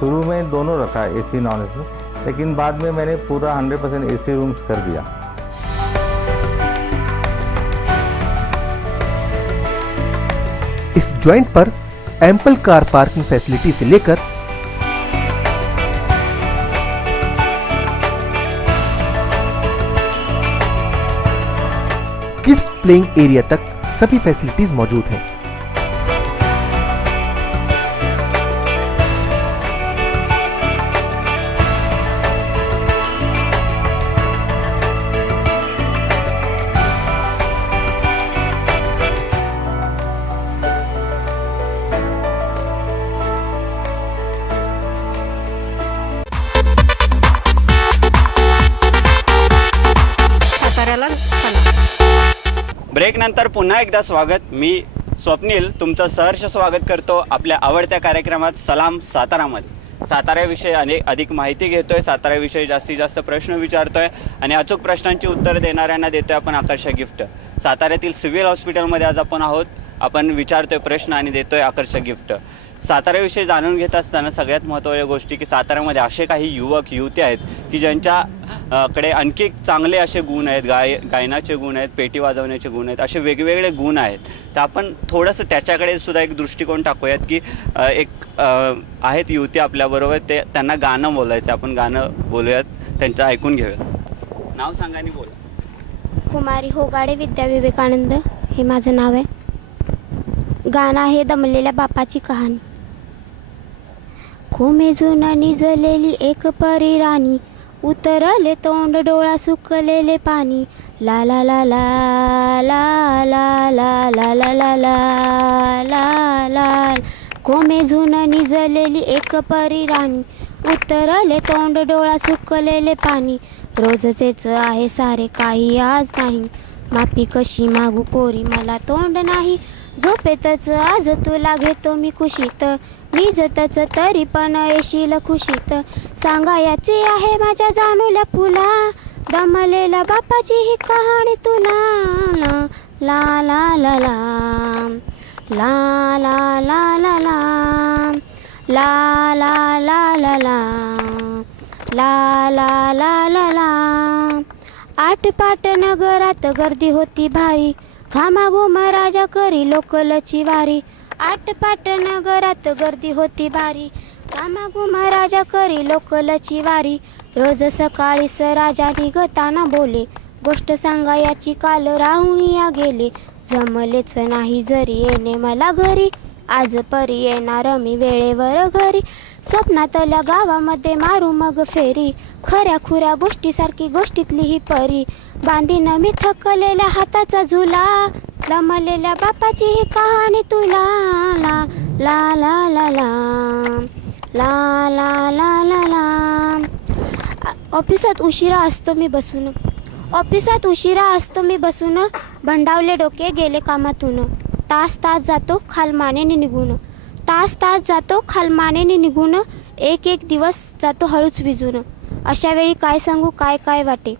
शुरू में दोनों रखा, एसी नॉन एसी, लेकिन बाद में मैंने पूरा 100% एसी रूम्स कर दिया। इस जॉइंट पर एम्पल कार पार्किंग फैसिलिटी से लेकर किड्स प्लेइंग एरिया तक सभी फैसिलिटीज मौजूद हैं। साताऱ्याला चला. ब्रेकनंतर पुन्हा एकदा स्वागत. मी स्वप्नील तुमचं सहर्ष स्वागत करतो आपल्या आवडत्या कार्यक्रमात सलाम सातारामध्ये. साताऱ्याविषयी अधिक माहिती घेतोय, साताऱ्याविषयी जास्तीत जास्त प्रश्न विचारतोय आणि अचूक प्रश्नांची उत्तरं देणाऱ्यांना देतोय आपण आकर्षक गिफ्ट. साताऱ्यातील सिव्हिल हॉस्पिटलमध्ये आज आपण आहोत. आपण विचारतोय प्रश्न आणि देतोय आकर्षक गिफ्ट. साताऱ्याविषयी जाणून घेत असताना सगळ्यात महत्त्वाच्या गोष्टी की साताऱ्यामध्ये असे काही युवक युवती आहेत की ज्यांच्याकडे आणखी चांगले असे गुण आहेत, गायनाचे गुण आहेत, पेटी वाजवण्याचे गुण आहेत, असे वेगवेगळे गुण आहेत. तर आपण थोडंसं त्याच्याकडे सुद्धा एक दृष्टिकोन टाकूयात की एक आहेत युवती आपल्याबरोबर, त्यांना गाणं बोलायचं. आपण गाणं बोलूयात, त्यांचं ऐकून घेऊयात. नाव सांगा आणि बोला. कुमारी होगाडे विद्या विवेकानंद हे माझं नाव आहे. गाणं आहे दमलेल्या बापाची कहाणी. कोमेजून निजलेली एक परी राणी, उतरले तोंड डोळा सुकलेले पाणी. ला ला ला ला ला ला ला ला ला ला ला ला ला. कोमेजून निजलेली एक परी राणी, उतरले तोंड डोळा सुकलेले पाणी. रोजचेच आहे सारे काही आज नाही, माफी कशी मागू पोरी मला तोंड नाही. झोपेतच आज तुला घेतो मी कुशीत, निजतच तरी पण येशील खुशीत. सांगायची आहे माझ्या जाणूल्या फुला, दमलेल्या बापाची ही कहाणी तुला. ला ला ला ला ला ला ला ला ला ला ला ला ला ला ला ला ला ला. आटपाट नगरात गर्दी होती भारी, घामाघूम राजा करी लोकलची वारी. आटपाट नगरात गर्दी होती भारी, घामाघूम राजा करी लोकलची वारी. रोज सकाळीस राजा निघताना बोले, गोष्ट सांगायाची काल राहून या गेले. जमलेच नाही जरी येणे मला घरी, आज परी येणार मी वेळेवर घरी. स्वप्नातल्या गावामध्ये मारू मग फेरी, खऱ्या खुऱ्या गोष्टीसारखी गोष्टीतली ही परी. बांधीन मी थकलेल्या हाताचा झुला, दमलेल्या बापाची ही कहाणी तुला. ला ला ला ला ला ला ला ला ला ला. ऑफिसात उशिरा असतो मी बसून, ऑफिसात उशिरा असतो मी बसून. भंडावले डोके गेले कामातून, तास तास जातो खालमानेने निघून. तास तास जातो खालमानेने निघून, एक एक दिवस जातो हळूच विजून. अशा वेळी काय सांगू काय काय वाटे,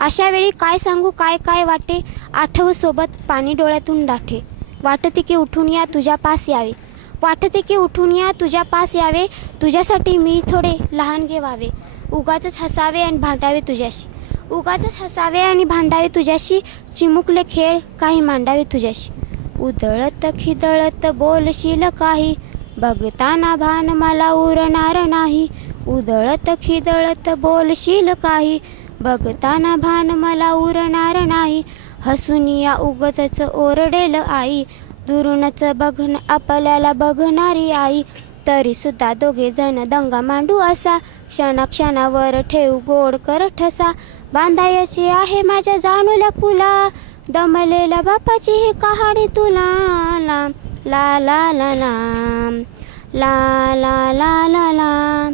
अशा वेळी काय सांगू काय काय वाटे. आठव सोबत पाणी डोळ्यातून दाठे, वाटते की उठून या तुझ्या पास यावे. वाटते की उठून या तुझ्या पास यावे, तुझ्यासाठी मी थोडे लहानगे व्हावे. उगाचच हसावे आणि भांडावे तुझ्याशी, उगाचच हसावे आणि भांडावे तुझ्याशी. चिमुकले खेळ काही मांडावे तुझ्याशी. उधळत खिदळत बोलशील काही, बघताना भान मला उरणार नाही. उधळत खिदळत बोलशील काही, बघताना भान मला उरणार नाही. हसून या उगचच ओरडेल आई, दुरूनच आपल्याला बघणारी आई. तरी सुद्धा दोघे जण दंगा मांडू असा, क्षणाक्षणावर ठेवू गोड कर ठसा. बांधायची आहे माझ्या जाणूल्या फुला, दमलेल्या बापाची ही कहाणी तुला. ला ला ला ला ला ला ला ला ला ला.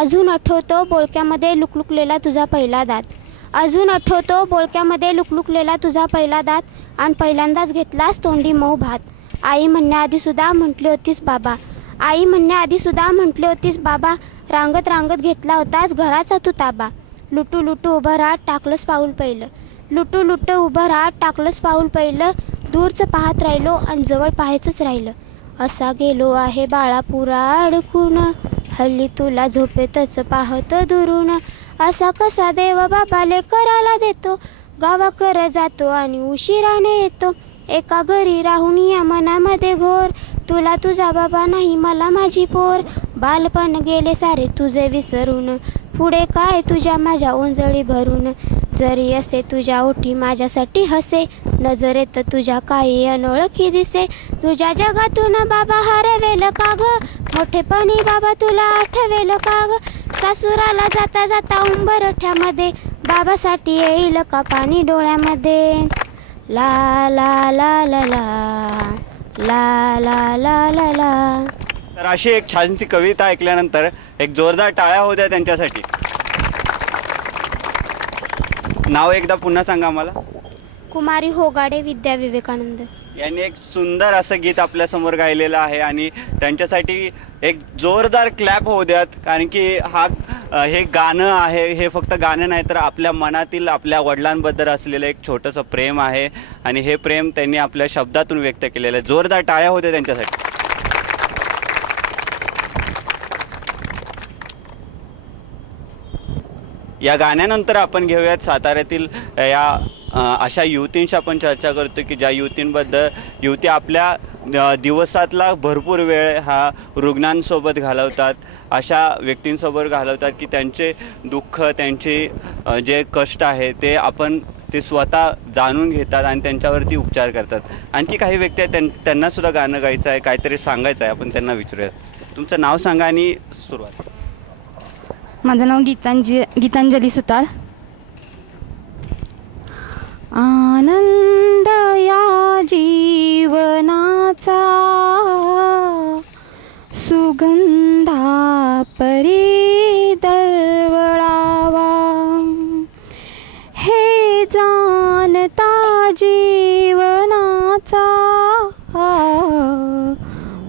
अजून आठवतो बोळक्यामध्ये लुकलुकलेला तुझा पहिला दात, अजून आठवतो बोळक्यामध्ये लुकलुकलेला तुझा पहिला दात. आणि पहिल्यांदाच घेतलास तोंडी मऊ भात. आई म्हणण्याआधीसुद्धा म्हटली होतीस बाबा, आई म्हणण्याआधीसुद्धा म्हटली होतीस बाबा. रांगत रांगत घेतला होतास घराचा तू ताबा. लुटू लुटू उभं राहत टाकलंस पाऊल पहिलं, लुटू लुटू उभं राहत टाकलंस पाऊल पहिलं. दूरचं पाहत राहिलो आणि जवळ पाहायचंच राहिलं. असा गेलो आहे बाळापुरा अडकून, हल्ली तुला झोपेतच पाहत दुरून. असा कसा देव बाबाले करायला देतो, गावाकर जातो आणि उशिराने येतो. एका घरी राहून या मनामध्ये घोर, तुला तुझा बाबा नाही मला माझी पोर. बालपण गेले सारे तुझे विसरून, पुढे काय तुझ्या माझ्या ओंजळी भरून. जरी असे तुझ्या ओठी माझ्यासाठी हसे, नजरेत तुझ्या काही अनोळखी दिसे. तुझ्या जगातून बाबा हरवेल का ग, मोठेपणी बाबा तुला आठवेल का ग. सासुराला जाता जाता उंबरठ्यामध्ये, बाबासाठी येईल का पाणी डोळ्यामध्ये. ला ला ला ला ला ला ला ला ला ला. तर अशी एक छानशी कविता ऐकल्यानंतर एक जोरदार टाळ्या होत्या त्यांच्यासाठी. नाव एकदा पुन्हा सांगा आम्हाला. कुमारी होगाडे विद्या विवेकानंद. यांनी एक सुंदर असं गीत आपल्यासमोर गायलेलं आहे आणि त्यांच्यासाठी एक जोरदार क्लॅप होऊ द्यात, कारण की हे गाणं आहे, हे फक्त गाणं नाही तर आपल्या मनातील आपल्या वडिलांबद्दल असलेलं एक छोटंसं प्रेम आहे आणि हे प्रेम त्यांनी आपल्या शब्दातून व्यक्त केलेलं आहे. जोरदार टाळ्या होत्या त्यांच्यासाठी. या गाण्यानंतर आपण घेऊयात साताऱ्यातील या अशा युवतींशी आपण चर्चा करतो की ज्या युवती आपल्या दिवसातला भरपूर वेळ हा रुग्णांसोबत घालवतात, अशा व्यक्तींसोबत घालवतात की त्यांचे दुःख, त्यांचे जे कष्ट आहे ते स्वतः जाणून घेतात आणि त्यांच्यावरती उपचार करतात. आणखी काही व्यक्ती आहेत त्यांनासुद्धा गाणं गायचं आहे, काहीतरी सांगायचं आहे, आपण त्यांना विचारूयात. तुमचं नाव सांगा आणि सुरुवात. माझं नाव गीतांजली सुतार. आनंद या जीवनाचा सुगंधा परी दरवळावा, हे जाणता जीवनाचा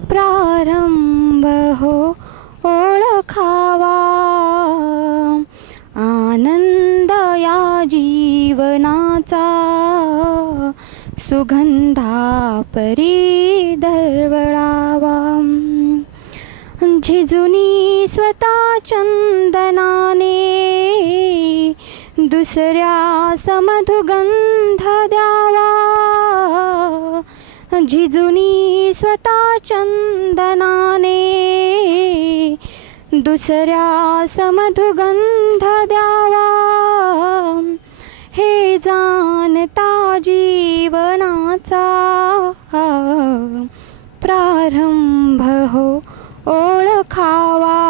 प्रारंभ हो ओळखावा. आनंद या जीवनाचा सुगंधा परी दरवळावा, झिजुनी स्वतः चंदनाने दुसऱ्या समधुगंध द्यावा, झिजुनी स्वतः चंदनाने दुसऱ्या समधुगंध द्यावा, हे जाणता जीवनाचा प्रारंभ हो ओळखावा.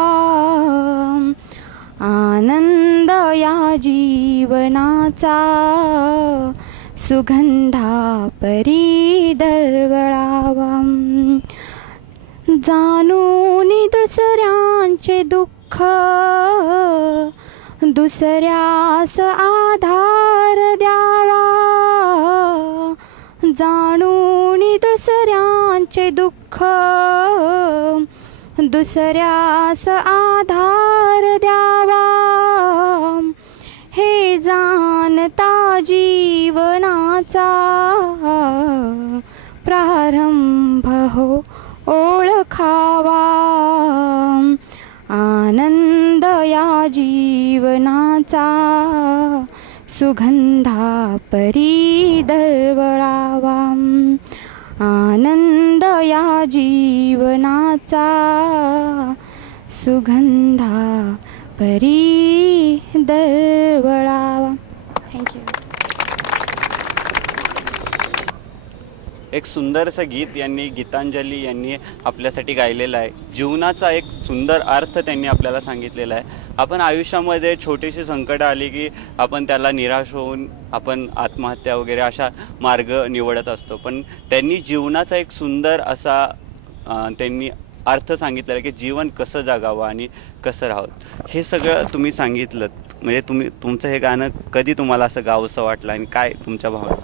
आनंद या जीवनाचा सुगंधा परी दरवळावा, जाणून दुसऱ्यांचे दुःख दुसऱ्यास आधार द्यावा, जाणून दुसऱ्यांचे दुःख दुसऱ्यास आधार द्यावा, हे जाणता जीवनाचा प्रारंभ हो ओळखावा. आनंद या जीवनाचा सुगंधा परी दरवळावा, आनंद या जीवनाचा सुगंधा परी दरवळावा. थँक्यू. एक सुंदरसं गीत गीतांजली यांनी आपल्यासाठी गायलेलं आहे. जीवनाचा एक सुंदर अर्थ त्यांनी आपल्याला सांगितलेला आहे. आपण आयुष्यामध्ये छोटीशी संकटं आली की आपण त्याला निराश होऊन आपण आत्महत्या वगैरे अशा मार्ग निवडत असतो, पण त्यांनी जीवनाचा एक सुंदर असा त्यांनी अर्थ सांगितलेला की जीवन कसं जगावं आणि कसं राहावं. हे सगळं तुम्ही सांगितलं, म्हणजे तुमचं हे गाणं कधी तुम्हाला असं गावंसं वाटलं आणि काय तुमच्या भावना?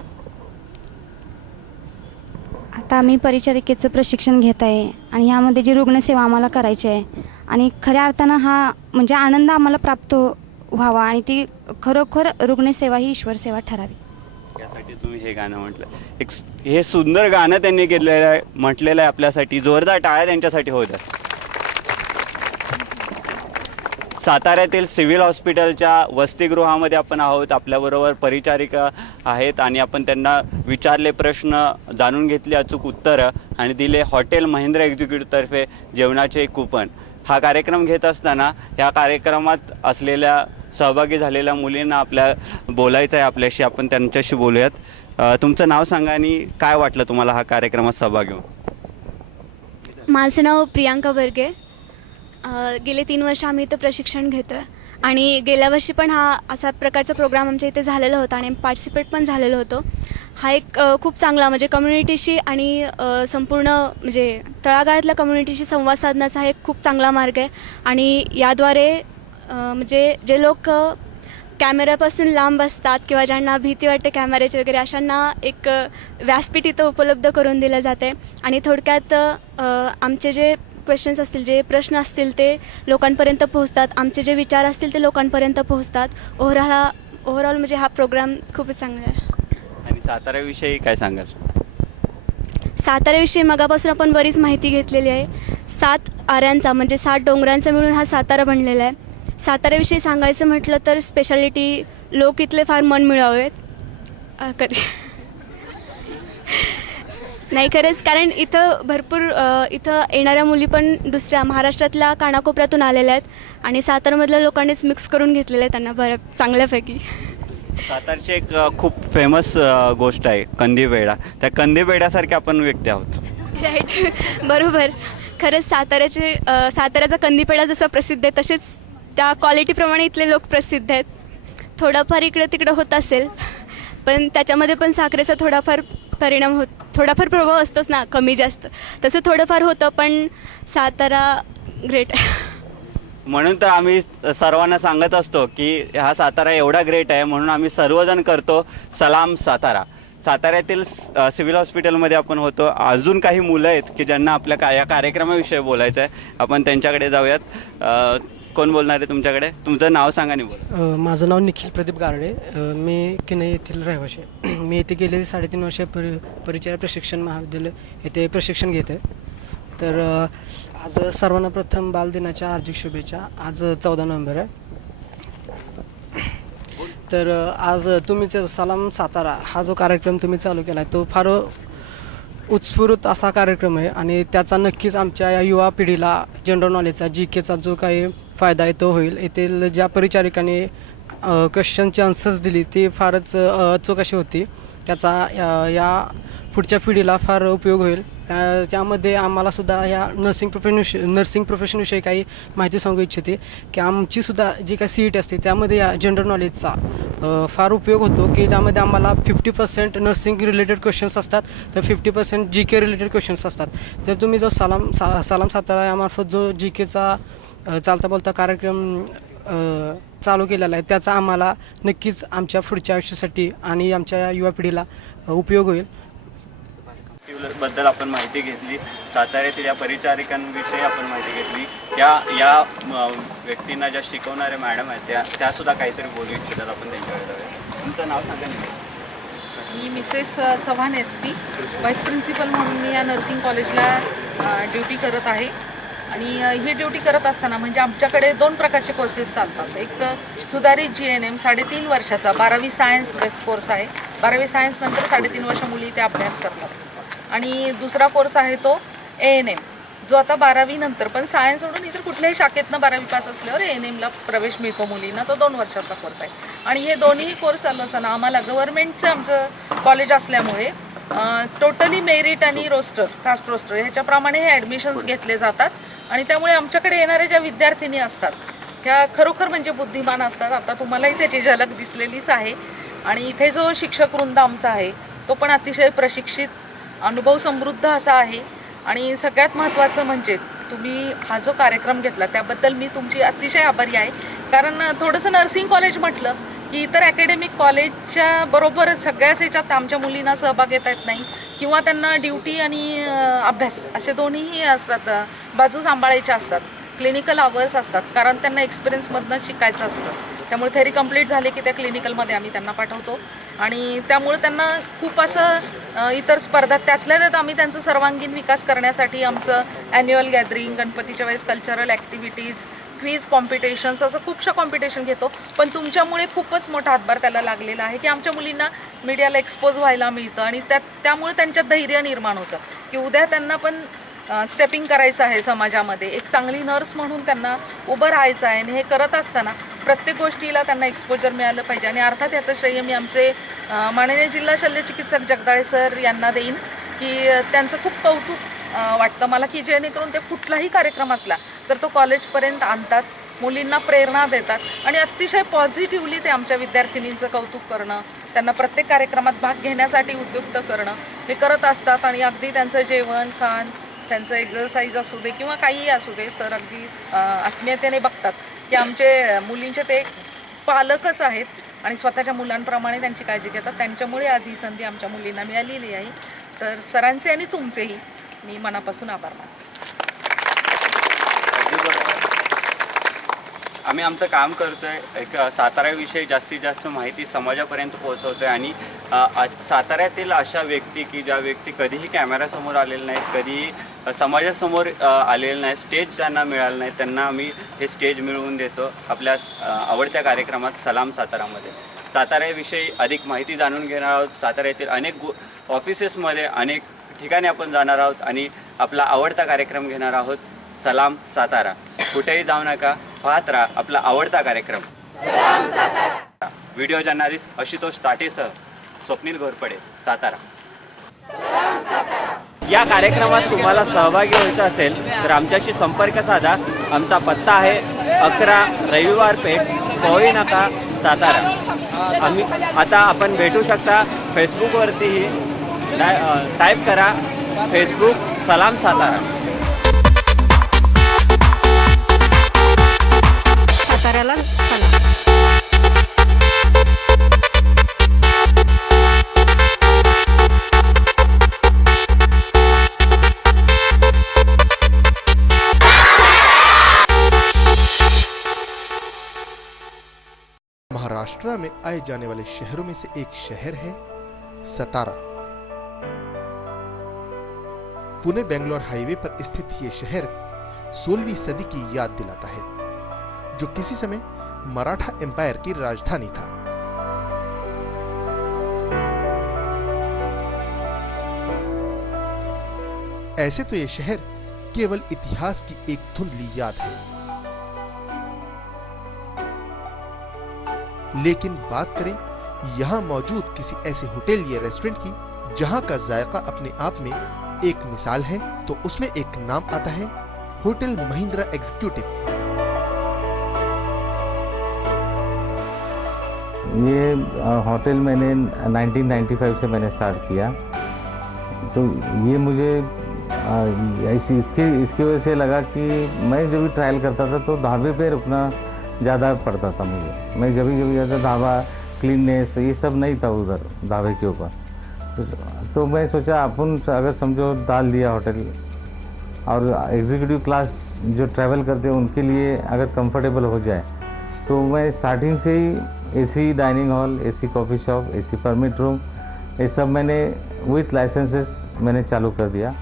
आता आम्ही परिचारिकेचं प्रशिक्षण घेत आहे आणि ह्यामध्ये जी रुग्णसेवा आम्हाला करायची आहे आणि खऱ्या अर्थानं हा म्हणजे आनंद आम्हाला प्राप्त व्हावा आणि ती खरोखर रुग्णसेवा ही ईश्वर सेवा ठरावी, यासाठी तुम्ही हे गाणं म्हटलं. एक हे सुंदर गाणं त्यांनी म्हटलेलं आहे आपल्यासाठी. जोरदार टाळ्या त्यांच्यासाठी होत्या. साताऱ्यातील सिव्हिल हॉस्पिटलच्या वसतिगृहामध्ये आपण आहोत. आपल्याबरोबर परिचारिका आहेत आणि आपण त्यांना विचारले प्रश्न, जाणून घेतले अचूक उत्तरं आणि दिले हॉटेल महिंद्रा एक्झिक्युटिव्हतर्फे जेवणाचे कुपन. हा कार्यक्रम घेत असताना या कार्यक्रमात असलेल्या सहभागी झालेल्या मुलींना आपल्या बोलायचं आहे आपल्याशी. आपण त्यांच्याशी बोलूयात. तुमचं नाव सांगा आणि काय वाटलं तुम्हाला हा कार्यक्रमात सहभागी होऊन? माझं नाव प्रियांका वर्गे. गेले 3 वर्ष आम्ही इथं प्रशिक्षण घेतो आहे आणि गेल्या वर्षी पण हा असा प्रकारचा प्रोग्राम आमच्या इथे झालेला होता आणि पार्टिसिपेट पण झालेलं होतं. हा एक खूप चांगला म्हणजे कम्युनिटीशी आणि संपूर्ण म्हणजे तळागाळातल्या कम्युनिटीशी संवाद साधण्याचा हा एक खूप चांगला मार्ग आहे आणि याद्वारे म्हणजे जे लोक कॅमेऱ्यापासून लांब असतात किंवा ज्यांना भीती वाटते कॅमेऱ्याची वगैरे अशांना एक व्यासपीठ इथं उपलब्ध करून दिलं जाते. आणि थोडक्यात आमचे जे क्वेश्चन्स असतील, जे प्रश्न असतील ते लोकांपर्यंत पोहोचतात, आमचे जे विचार असतील ते लोकांपर्यंत पोहोचतात. ओव्हरऑल म्हणजे हा प्रोग्राम खूपच चांगला आहे. आणि साताऱ्याविषयी काय सांगाल? साताऱ्याविषयी मगापासून आपण बरीच माहिती घेतलेली आहे. 7 आऱ्यांचा म्हणजे 7 डोंगरांचा मिळून हा सातारा बनलेला आहे. साताऱ्याविषयी सांगायचं म्हटलं तर स्पेशालिटी, लोक इथले फार मन मिळावेत. कधी नाही खरंच, कारण इथं भरपूर इथं येणाऱ्या मुली पण दुसऱ्या महाराष्ट्रातल्या कानाकोपऱ्यातून आलेल्या आहेत आणि सातारमधल्या लोकांनीच मिक्स करून घेतलेलं आहे त्यांना चांगल्यापैकी. सातारची एक खूप फेमस गोष्ट आहे कंदीपेढा. त्या कंदीपेढ्यासारखे आपण व्यक्ती आहोत. राईट, बरोबर. खरंच साताऱ्याचा कंदीपेढा जसा प्रसिद्ध आहे तसेच त्या क्वालिटीप्रमाणे इथले लोक प्रसिद्ध आहेत. थोडाफार इकडं तिकडं होत असेल पण त्याच्यामध्ये पण साखरेचा थोडाफार थोडाफार प्रभाव असतोच ना, कमी जास्त, तसं थोडंफार होतं. पण सातारा ग्रेट. म्हणून तर आम्ही सर्वांना सांगत असतो की हा सातारा एवढा ग्रेट आहे म्हणून आम्ही सर्वजण करतो सलाम सातारा. साताऱ्यातील सिव्हिल हॉस्पिटलमध्ये आपण होतो. अजून काही मुलं आहेत की ज्यांना आपल्या या कार्यक्रमाविषयी बोलायचं आहे. आपण त्यांच्याकडे जाऊयात. कोण बोलणार आहे तुमच्याकडे? तुमचं नाव सांगा आणि बोला. माझं नाव निखिल प्रदीप गारडे. मी किनई येथील रहिवाशी आहे. मी येथे गेले 3.5 वर्षे परिचय प्रशिक्षण महाविद्यालय येथे प्रशिक्षण घेत आहे. तर आज सर्वांना प्रथम बालदिनाच्या हार्दिक शुभेच्छा. आज 14 नोव्हेंबर आहे. तर आज तुम्ही सलाम सातारा हा जो कार्यक्रम तुम्ही चालू केला आहे तो फार उत्स्फूर्त असा कार्यक्रम आहे आणि त्याचा नक्कीच आमच्या या युवा पिढीला जनरल नॉलेजचा, GKचा जो काही फायदा आहे तो होईल. येथील ज्या परिचारिकाने क्वेश्चनची आन्सर्स दिली ती फारच अचूक अशी होती. त्याचा या पुढच्या पिढीला फार उपयोग होईल. त्यामध्ये आम्हालासुद्धा या नर्सिंग प्रोफेशनविषयी काही माहिती सांगू इच्छिते की आमचीसुद्धा जी काही CET असते त्यामध्ये या जनरल नॉलेजचा फार उपयोग होतो की त्यामध्ये आम्हाला 50% नर्सिंग रिलेटेड क्वेश्चन्स असतात तर 50% GK रिलेटेड क्वेश्चन्स असतात. तर तुम्ही जो सलाम सातारा यामार्फत जो GKचा चालता बोलता कार्यक्रम चालू केलेला आहे त्याचा आम्हाला नक्कीच आमच्या पुढच्या आयुष्यासाठी आणि आमच्या युवा पिढीला उपयोग होईल. बद्दल आपण माहिती घेतली. साताऱ्यातील या परिचारिकांविषयी आपण माहिती घेतली. या व्यक्तींना ज्या शिकवणाऱ्या मॅडम आहेत त्यासुद्धा काहीतरी बोलू इच्छितात. आपण त्यांच्याकडे जाऊया. तुमचं नाव सांगा. मी Mrs Chavan SP, vice principal म्हणून मी या नर्सिंग कॉलेजला ड्युटी करत आहे. आणि ही ड्युटी करत असताना म्हणजे आमच्याकडे 2 प्रकारचे कोर्सेस चालतात. एक सुधारित GNM 3.5 वर्षाचा 12वी सायन्स बेस्ड कोर्स आहे. 12वी सायन्स नंतर 3.5 वर्ष मुली ते अभ्यास करतात. आणि दुसरा कोर्स आहे तो ANM जो आता 12वी नंतर पण सायन्स सोडून इतर कुठल्याही शाखेतनं 12वी पास असल्यावर ANMला प्रवेश मिळतो मुलींना. तो 2 वर्षाचा कोर्स आहे. आणि हे दोन्ही कोर्स चालू असताना आम्हाला गव्हर्नमेंटचं आमचं कॉलेज असल्यामुळे टोटली मेरिट आणि रोस्टर, कास्ट रोस्टर ह्याच्याप्रमाणे हे ॲडमिशन्स घेतले जातात. आणि त्यामुळे आमच्याकडे येणाऱ्या ज्या विद्यार्थिनी असतात त्या खरोखर म्हणजे बुद्धिमान असतात. आता तुम्हालाही त्याची झलक दिसलेलीच आहे. आणि इथे जो शिक्षक वृंद आमचा आहे तो पण अतिशय प्रशिक्षित, अनुभव समृद्ध असा आहे. आणि सगळ्यात महत्त्वाचं म्हणजे तुम्ही हा जो कार्यक्रम घेतला त्याबद्दल मी तुमची अतिशय आभारी आहे. कारण थोडंसं नर्सिंग कॉलेज म्हटलं की इतर अकॅडमिक कॉलेजच्या बरोबरच सगळ्याच ह्याच्यात आमच्या मुलींना सहभाग घेता येत नाही किंवा त्यांना ड्युटी आणि अभ्यास असे दोन्हीही असतात, बाजू सांभाळायच्या असतात. क्लिनिकल आवर्स असतात कारण त्यांना एक्सपिरियन्समधनं शिकायचं असतं. त्यामुळे थेरी कंप्लीट झाले की त्या क्लिनिकलमध्ये आम्ही त्यांना पाठवतो. आणि त्यामुळे त्यांना खूप असं इतर स्पर्धा त्यातल्या त्यात आम्ही त्यांचा सर्वांगीण विकास करण्यासाठी आमचं ॲन्युअल गॅदरिंग, गणपतीच्या वेळेस कल्चरल ॲक्टिव्हिटीज, क्विज कॉम्पिटिशन्स असं खूपशा कॉम्पिटिशन घेतो. पण तुमच्यामुळे खूपच मोठा हातभार त्याला लागलेला आहे की आमच्या मुलींना मीडियाला एक्सपोज व्हायला मिळतं आणि त्यामुळे त्यांच्यात धैर्य निर्माण होतं की उद्या त्यांना पण स्टेपिंग करायचं आहे समाजामध्ये. एक चांगली नर्स म्हणून त्यांना उभं राहायचं आहे. आणि हे करत असताना प्रत्येक गोष्टीला त्यांना एक्सपोजर मिळालं पाहिजे. आणि अर्थात याचं श्रेय मी आमचे माननीय जिल्हा शल्यचिकित्सक जगदाळे सर यांना देईन की त्यांचं खूप कौतुक वाटतं मला की जेणेकरून ते कुठलाही कार्यक्रम असला तर तो कॉलेजपर्यंत आणतात, मुलींना प्रेरणा देतात आणि अतिशय पॉझिटिव्हली ते आमच्या विद्यार्थिनींचं कौतुक करणं, त्यांना प्रत्येक कार्यक्रमात भाग घेण्यासाठी उद्युक्त करणं हे करत असतात. आणि अगदी त्यांचं जेवण खाण, त्यांचं एक्झरसाईज असू दे किंवा काहीही असू दे, सर अगदी आत्मीयतेने बघतात की आमचे मुलींचे ते पालकच आहेत आणि स्वतःच्या मुलांप्रमाणे त्यांची काळजी घेतात. त्यांच्यामुळे आज ही संधी आमच्या मुलींना मिळालेली आहे. तर सरांचे आणि तुमचेही मी मनापासून आभार मानते. आम्ही आमचं काम करतोय, एक साताऱ्याविषयी जास्तीत जास्त माहिती समाजापर्यंत पोहोचवतोय आणि साताऱ्यातील अशा व्यक्ती की ज्या व्यक्ती कधीही कॅमेऱ्यासमोर आलेल्या नाहीत, कधीही समाजासमोर आलेले नाहीत, स्टेज ज्यांना मिळालं नाही त्यांना आम्ही हे स्टेज मिळवून देतो आपल्या आवडत्या कार्यक्रमात सलाम सातारामध्ये. साताऱ्याविषयी अधिक माहिती जाणून घेणार आहोत. साताऱ्यातील अनेक ऑफिसेसमध्ये अनेक ठिकाणी आपण जाणार आहोत आणि आपला आवडता कार्यक्रम घेणार आहोत सलाम सातारा. कुठेही जाऊ नका, पाहत राहा आपला आवडता कार्यक्रम सलाम सातारा. व्हिडिओ जर्नलिस्ट आशुतोष ताटेसह स्वप्नील घोरपडे, सातारा. या कार्यक्रमात तुम्हाला सहभागी व्हायचं असेल तर आमच्याशी संपर्क साधा. आमचा पत्ता आहे 11 रविवार पेठ, पवई नाका, सातारा. आता आपण भेटू शकता फेसबुकवरतीही. टाईप करा फेसबुक सलाम सातारा. साताऱ्याला सलाम. महाराष्ट्र में आए जाने वाले शहरों में से एक शहर है सतारा। पुणे बेंगलोर हाईवे पर स्थित ये शहर 16वीं सदी की याद दिलाता है, जो किसी समय मराठा एम्पायर की राजधानी था। ऐसे तो ये शहर केवल इतिहास की एक धुंधली याद है, लेकिन बात करें यहां मौजूद किसी ऐसे होटल या रेस्टोरेंट की जहां का जायका अपने आप में एक मिसाल है, तो उसमें एक नाम आता है होटल महिंद्रा एग्जीक्यूटिव। ये होटल मैंने 1995 से मैंने स्टार्ट किया, तो ये मुझे इसकी वजह से लगा कि मैं जब भी ट्रायल करता था तो ढाबे पे रुकना ज़्यादा पड़ता था मुझे। मैं जब भी जाता ढाबा क्लीननेस ये सब नहीं था उधर ढाबे के ऊपर, तो मैं सोचा अपन अगर समझो डाल दिया होटल, और एग्जीक्यूटिव क्लास जो ट्रैवल करते हैं उनके लिए अगर कंफर्टेबल हो जाए, तो मैं स्टार्टिंग से ही AC dining hall, AC coffee shop, AC permit room, ये सब मैंने विथ लाइसेंसेस मैंने चालू कर दिया।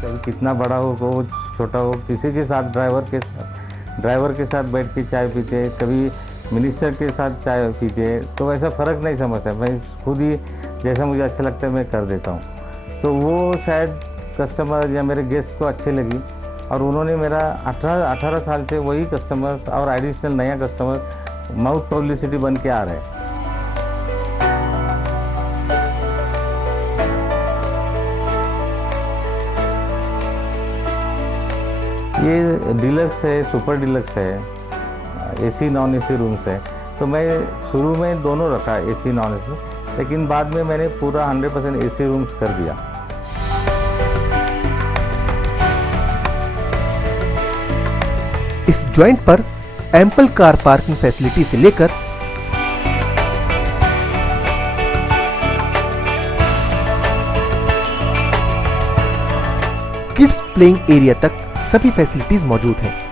कभी कितना बड़ा हो छोटा हो, किसी के साथ ड्राइवर के साथ बैठ के चाय पीते, कभी मिनिस्टर के साथ चाय पीते, तो वैसा फ़र्क नहीं समझता, मैं खुद ही जैसा मुझे अच्छा लगता है मैं कर देता हूँ। तो वो शायद कस्टमर या मेरे गेस्ट को अच्छे लगी, और उन्होंने मेरा 18 साल से वही कस्टमर्स और एडिशनल नया कस्टमर माउथ पब्लिसिटी बन के आ रहे हैं। ये डिलक्स है, सुपर डिलक्स है, एसी नॉन एसी रूम्स है। तो मैं शुरू में दोनों रखा, एसी नॉन एसी, लेकिन बाद में मैंने पूरा 100% एसी रूम्स कर दिया। इस जॉइंट पर एम्पल कार पार्किंग फैसिलिटी से लेकर किड्स प्लेइंग एरिया तक सभी फैसिलिटीज मौजूद हैं।